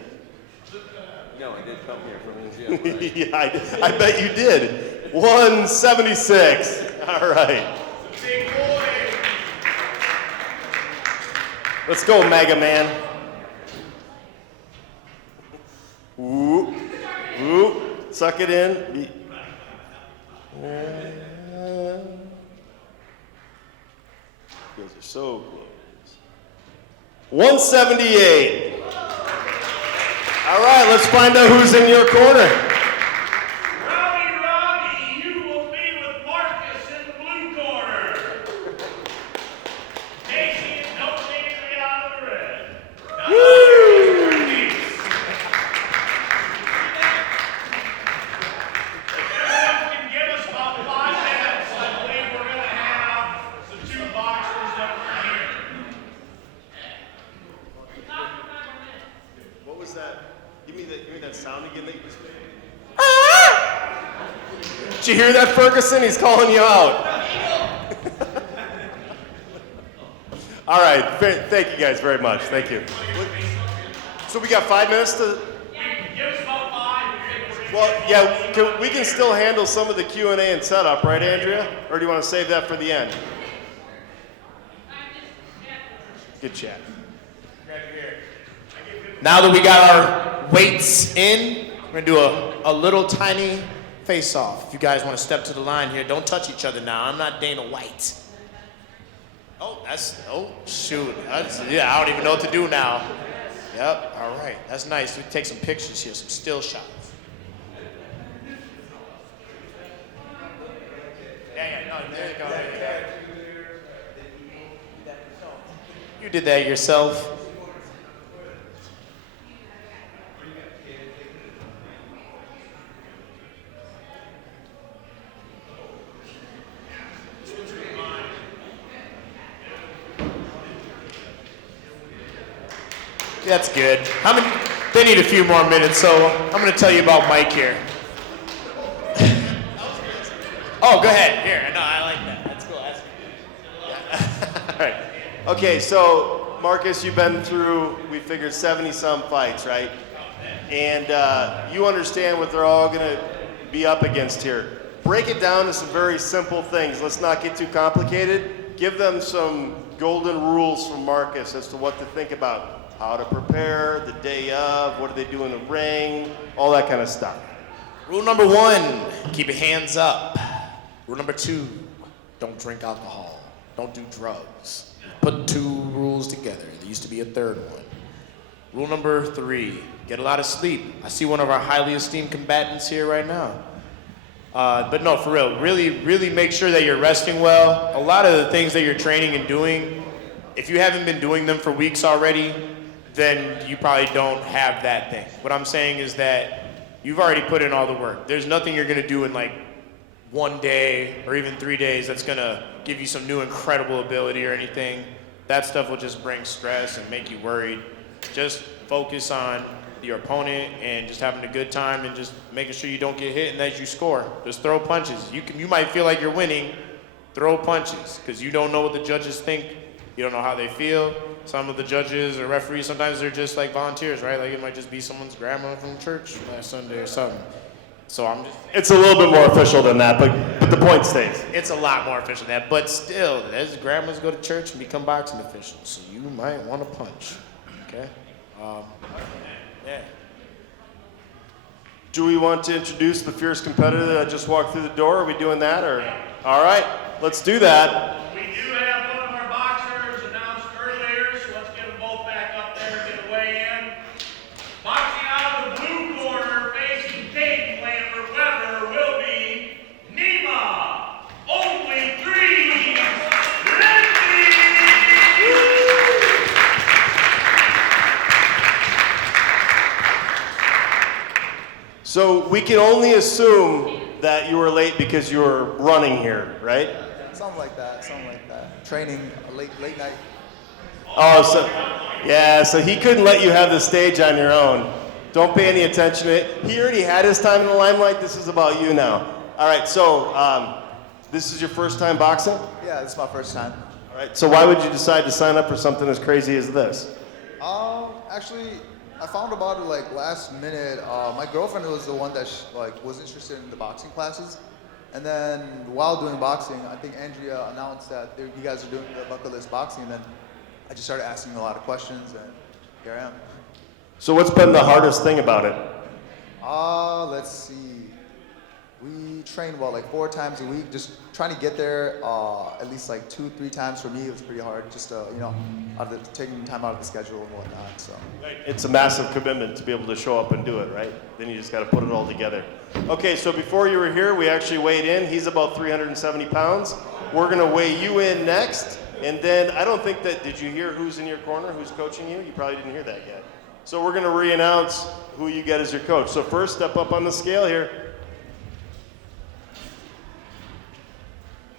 No, I did come here from the gym. Yeah, I bet you did. 176. All right. Big boy. Let's go, Mega Man. Ooh. Ooh. Suck it in. Those are so close. 178. All right, let's find out who's in your corner. Robbie, you will be with Marcus in the blue corner. Casey and no Casey out of the red. Woo! Everyone can give us about 5 minutes. I believe we're going to have the 2 boxers that are here. What was that? Give me that sound again that you just made. Did you hear that, Ferguson? He's calling you out. All right, thank you guys very much. Thank you. So we got 5 minutes to. Give us about 5. Well, yeah, we can still handle some of the Q&A and setup, right, Andrea? Or do you want to save that for the end? Good chat. Now that we got our weights in, we're gonna do a little tiny face-off. If you guys want to step to the line here, don't touch each other now. I'm not Dana White. Oh, shoot. Yeah, I don't even know what to do now. Yep, all right, that's nice. We take some pictures here, some still shots. Yeah, no, there you go. You did that yourself. That's good. They need a few more minutes, so I'm going to tell you about Mike here. Oh, go ahead. Here, no, I like that. That's cool. All right. Okay, so Marcus, you've been through, we figured 70-some fights, right? And you understand what they're all going to be up against here. Break it down to some very simple things. Let's not get too complicated. Give them some golden rules from Marcus as to what to think about. How to prepare, the day of, what do they do in the ring, all that kind of stuff. Rule number 1, keep your hands up. Rule number 2, don't drink alcohol. Don't do drugs. Put 2 rules together. There used to be a third one. Rule number 3, get a lot of sleep. I see one of our highly esteemed combatants here right now. But no, for real, really make sure that you're resting well. A lot of the things that you're training and doing, if you haven't been doing them for weeks already, then you probably don't have that thing. What I'm saying is that you've already put in all the work. There's nothing you're gonna do in like 1 day or even 3 days that's gonna give you some new incredible ability or anything. That stuff will just bring stress and make you worried. Just focus on your opponent and just having a good time and just making sure you don't get hit and that you score. Just throw punches. You might feel like you're winning, throw punches, because you don't know what the judges think. You don't know how they feel. Some of the judges or referees, sometimes they're just like volunteers, right? Like it might just be someone's grandma from church last Sunday or something. So I'm just... It's a little bit more official than that, but the point stays. It's a lot more official than that, but still, as grandmas go to church and become boxing officials, so you might want to punch, okay? Yeah. Do we want to introduce the fierce competitor that just walked through the door? Are we doing that, or? All right, let's do that. We do have one of our boxers announced earlier, so let's get them both back up there and get a weigh in. Boxing out of the blue corner, facing Caden Lambert Weber, will be Nima. Only 3. So we can only assume that you were late because you were running here, right? Something like that. Training late night. Oh, so he couldn't let you have the stage on your own. Don't pay any attention to it. He already had his time in the limelight. This is about you now. All right, so this is your first time boxing? Yeah, this is my first time. All right, so why would you decide to sign up for something as crazy as this? Actually, I found about it like last minute. My girlfriend was the one that was interested in the boxing classes, and then while doing boxing, I think Andrea announced that you guys are doing the bucket list boxing, and then I just started asking a lot of questions, and here I am. So what's been the hardest thing about it? Let's see. We trained like 4 times a week, just trying to get there at least like 2-3 times. For me, it was pretty hard, just taking time out of the schedule and whatnot. So It's a massive commitment to be able to show up and do it, right? Then you just got to put it all together. Okay, so before you were here, we actually weighed in. He's about 370 pounds. We're going to weigh you in next. And then I don't think that, did you hear who's in your corner, who's coaching you? You probably didn't hear that yet. So we're going to re-announce who you get as your coach. So first, step up on the scale here.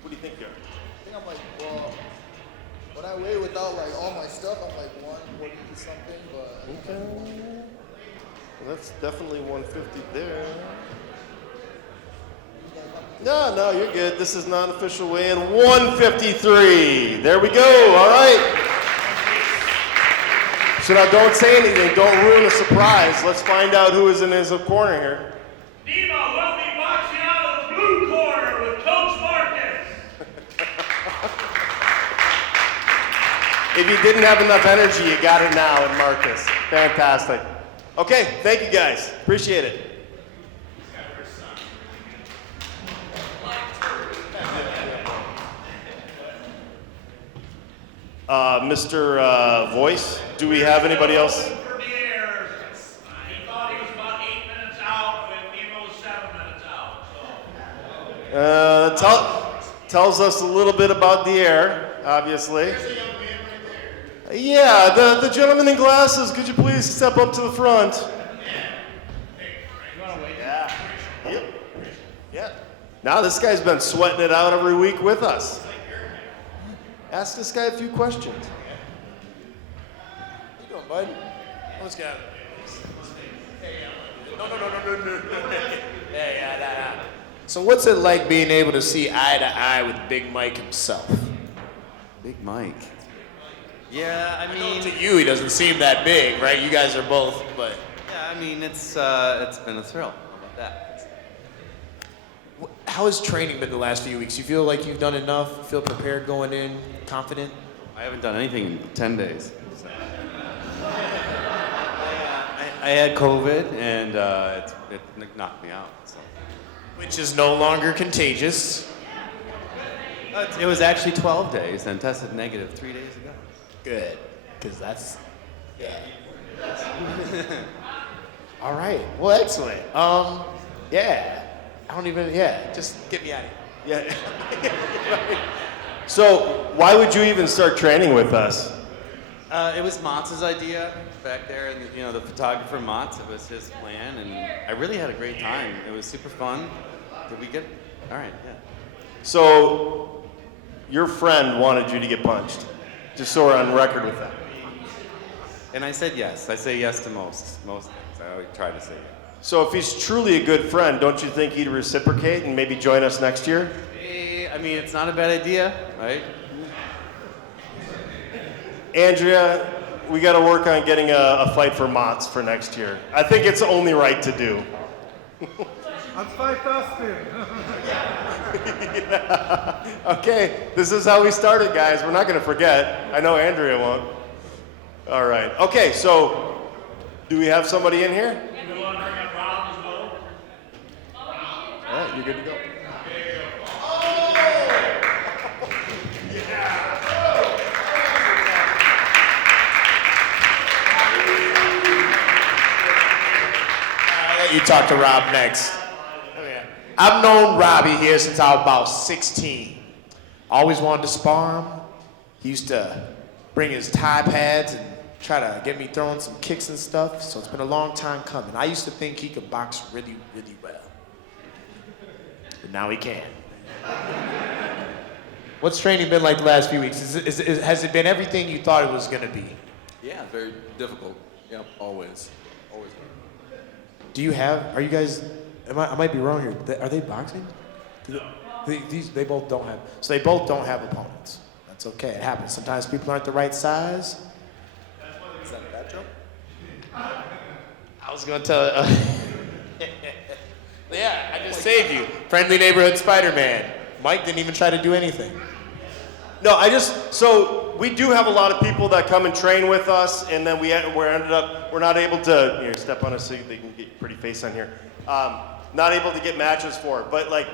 What do you think you are? I think I'm like, well, when I weigh without like all my stuff, I'm like 140 something, but. Okay. Well, that's definitely 150 there. No, you're good. This is not official weigh-in. 153. There we go. All right. So now don't say anything. Don't ruin the surprise. Let's find out who is in his corner here. Nima will be boxing out of the blue corner with Coach Marcus. If you didn't have enough energy, you got it now in Marcus. Fantastic. Okay, thank you guys. Appreciate it. Mr. Voice, do we have anybody else? He thought he was about 8 minutes out, but Nima was 7 minutes out. Tells us a little bit about the air, obviously. Yeah, the gentleman in glasses, could you please step up to the front? Yeah. Yep. Yeah. Now this guy's been sweating it out every week with us. Ask this guy a few questions. How you doing, bud? What's going on? No. Yeah. So what's it like being able to see eye to eye with Big Mike himself? Big Mike. Yeah, I mean, to you he doesn't seem that big, right? You guys are both, but Yeah, I mean, it's been a thrill. How about that? how has training been the last few weeks? You feel like you've done enough? You feel prepared going in, confident? I haven't done anything in 10 days. So. I had COVID, and it knocked me out. So. Which is no longer contagious. It was actually 12 days and tested negative 3 days ago. Good, because that's, yeah. All right. Well, excellent. Yeah. I don't even. Yeah. Just get me out of here. Yeah. So, why would you even start training with us? It was Motz's idea back there, and the photographer Motz. It was his plan, and I really had a great time. It was super fun. Did we get? All right, yeah. So, your friend wanted you to get punched, just so we're on record with that. And I said yes. I say yes to most things. I always try to say yes. So, if he's truly a good friend, don't you think he'd reciprocate and maybe join us next year? I mean, it's not a bad idea, right? Andrea, we got to work on getting a fight for Motts for next year. I think it's only right to do. Let's fight Dustin. Yeah. Okay, this is how we started, guys. We're not going to forget. I know Andrea won't. All right. Okay, so do we have somebody in here? You want to bring up Rob as well? All right, you're good to go. You talk to Rob next. I've known Robbie here since I was about 16. Always wanted to spar him. He used to bring his Thai pads and try to get me throwing some kicks and stuff, so it's been a long time coming. I used to think he could box really, really well. But now he can. What's training been like the last few weeks? Has it been everything you thought it was going to be? Yeah, very difficult. Yeah, always. Always. Are you guys, I might be wrong here, are they boxing? They both don't have, so they both don't have opponents. That's okay, it happens. Sometimes people aren't the right size. Is that a bad joke? I was gonna tell, yeah, I just saved you. Friendly neighborhood Spider-Man. Mike didn't even try to do anything. No, so we do have a lot of people that come and train with us, and then we're not able to, here, step on us so they can get your pretty face on here. Not able to get matches for it. But like,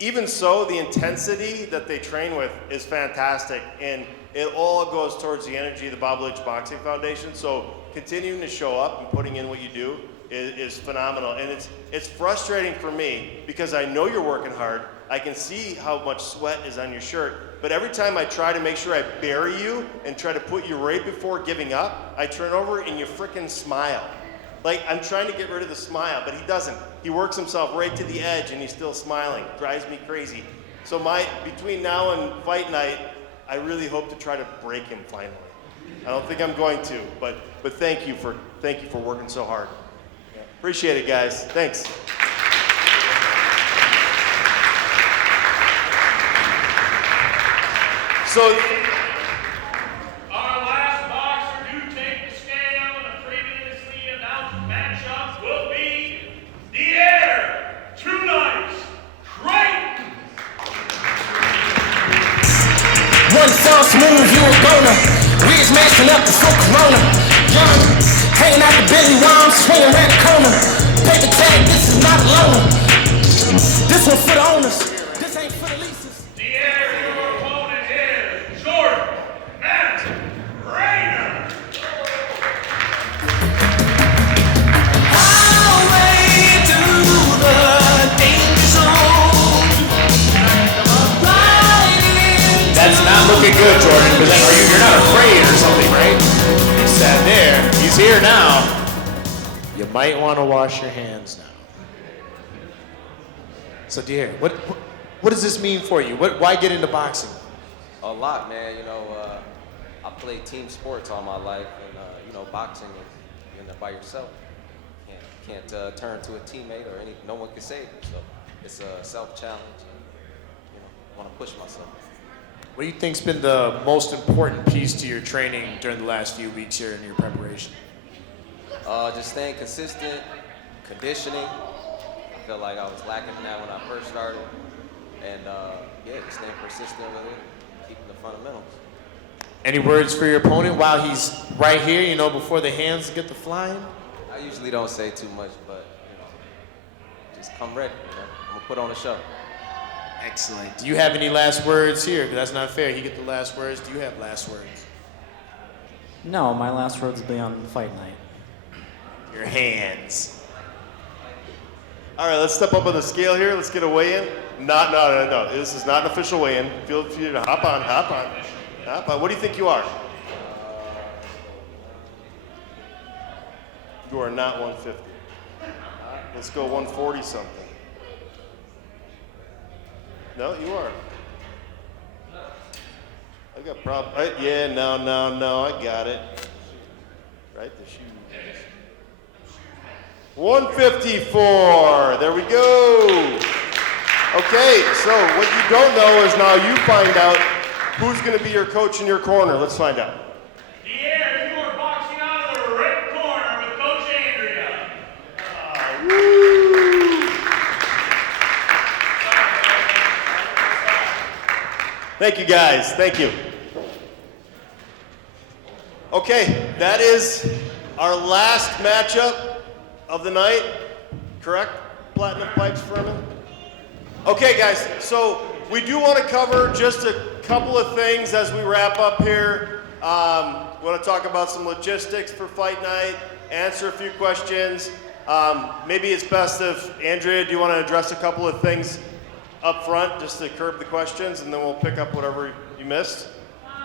even so, the intensity that they train with is fantastic, and it all goes towards the energy of the Bob Lynch Boxing Foundation. So continuing to show up and putting in what you do is phenomenal. And it's frustrating for me because I know you're working hard. I can see how much sweat is on your shirt, but every time I try to make sure I bury you and try to put you right before giving up, I turn over and you frickin' smile. Like, I'm trying to get rid of the smile, but he doesn't. He works himself right to the edge and he's still smiling. Drives me crazy. So between now and fight night, I really hope to try to break him finally. I don't think I'm going to, but thank you for working so hard. Appreciate it, guys. Thanks. So, our last boxer to take the scale in a previously announced matchup will be the Air 2 Nights Creighton. One false move, you a goner. Wiz mashing up the full Corona. Young, hanging out the Billy while I'm swinging around the corner. Paper tag, this is not a loaner. This one for the owners. This ain't for the leases. The Air, your opponent is Jordan Matt Rayner. Highway to the danger zone. That's not looking good, Jordan, because you're not afraid or something, right? He sat there. He's here now. You might want to wash your hands now. So, dear, what does this mean for you? Why get into boxing? A lot, man. I played team sports all my life, and boxing, you're by yourself. Can't turn to a teammate or no one can save you. So it's a self-challenge. I want to push myself. What do you think's been the most important piece to your training during the last few weeks here in your preparation? Just staying consistent, conditioning. I felt like I was lacking in that when I first started. And just staying persistent with it, keeping the fundamentals. Any words for your opponent while he's right here, before the hands get to flying? I usually don't say too much, but, just come ready. I'm going to put on a show. Excellent. Do you have any last words here? Because that's not fair. You get the last words. Do you have last words? No, my last words will be on fight night. your hands. All right, let's step up on the scale here. Let's get a weigh-in. No. This is not an official weigh-in. Feel free to hop on. What do you think you are? You are not 150. Let's go 140 something. No, you are. I got problem. Yeah, no. I got it. Right, the shoe. 154. There we go. Okay, so what you don't know is now you find out who's going to be your coach in your corner. Let's find out. Pierre, you are boxing out of the red corner with Coach Andrea. Thank you, guys. Thank you. Okay, that is our last matchup of the night. Correct? Platinum Pipes Furman? Okay, guys, so we do want to cover just a couple of things as we wrap up here. We want to talk about some logistics for fight night, answer a few questions. Maybe it's best if, Andrea, do you want to address a couple of things up front just to curb the questions, and then we'll pick up whatever you missed?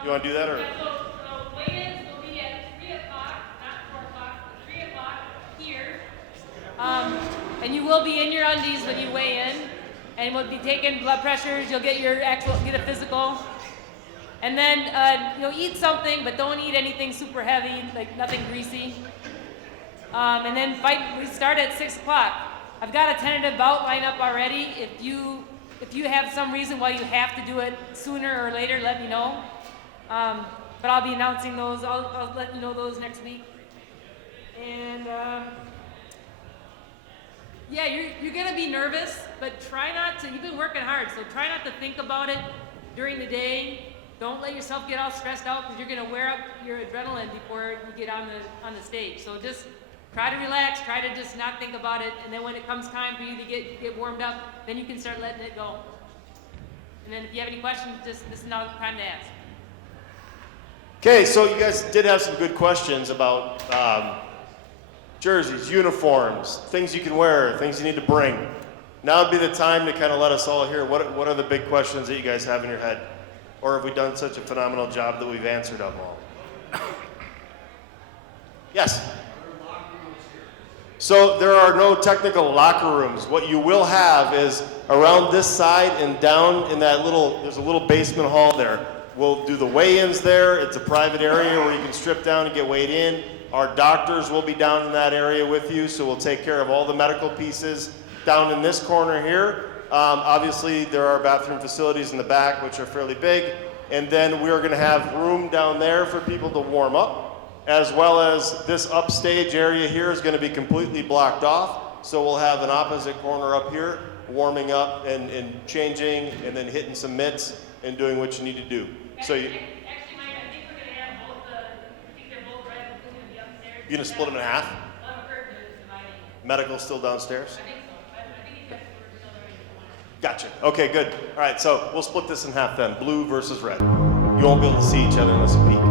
You want to do that, or? So weigh-ins will be at 3 o'clock, not 4 o'clock, but 3 o'clock here. And you will be in your undies when you weigh in. And we'll be taking blood pressures. You'll get get a physical. And then you'll eat something, but don't eat anything super heavy, like nothing greasy. And then we start at 6 o'clock. I've got a tentative bout lined up already. If you have some reason why you have to do it sooner or later, let me know. But I'll be announcing those. I'll let you know those next week. And yeah, you're gonna be nervous, but try not to. You've been working hard, so try not to think about it during the day. Don't let yourself get all stressed out because you're gonna wear up your adrenaline before you get on the stage. So just try to relax. Try to just not think about it, and then when it comes time for you to get warmed up, then you can start letting it go. And then if you have any questions, this is now the time to ask. Okay, so you guys did have some good questions about jerseys, uniforms, things you can wear, things you need to bring. Now would be the time to kind of let us all hear what are the big questions that you guys have in your head? Or have we done such a phenomenal job that we've answered them all? Yes? So there are no technical locker rooms. What you will have is around this side and down in that there's a little basement hall there. We'll do the weigh-ins there. It's a private area where you can strip down and get weighed in. Our doctors will be down in that area with you, so we'll take care of all the medical pieces down in this corner here. Obviously, there are bathroom facilities in the back, which are fairly big. And then we're going to have room down there for people to warm up, as well as this upstage area here is going to be completely blocked off. So we'll have an opposite corner up here, warming up and changing, and then hitting some mitts and doing what you need to do. So you... You're gonna split them in half? Medical still downstairs? Gotcha. Okay, good. All right, so we'll split this in half then. Blue versus red. You won't be able to see each other unless you peek.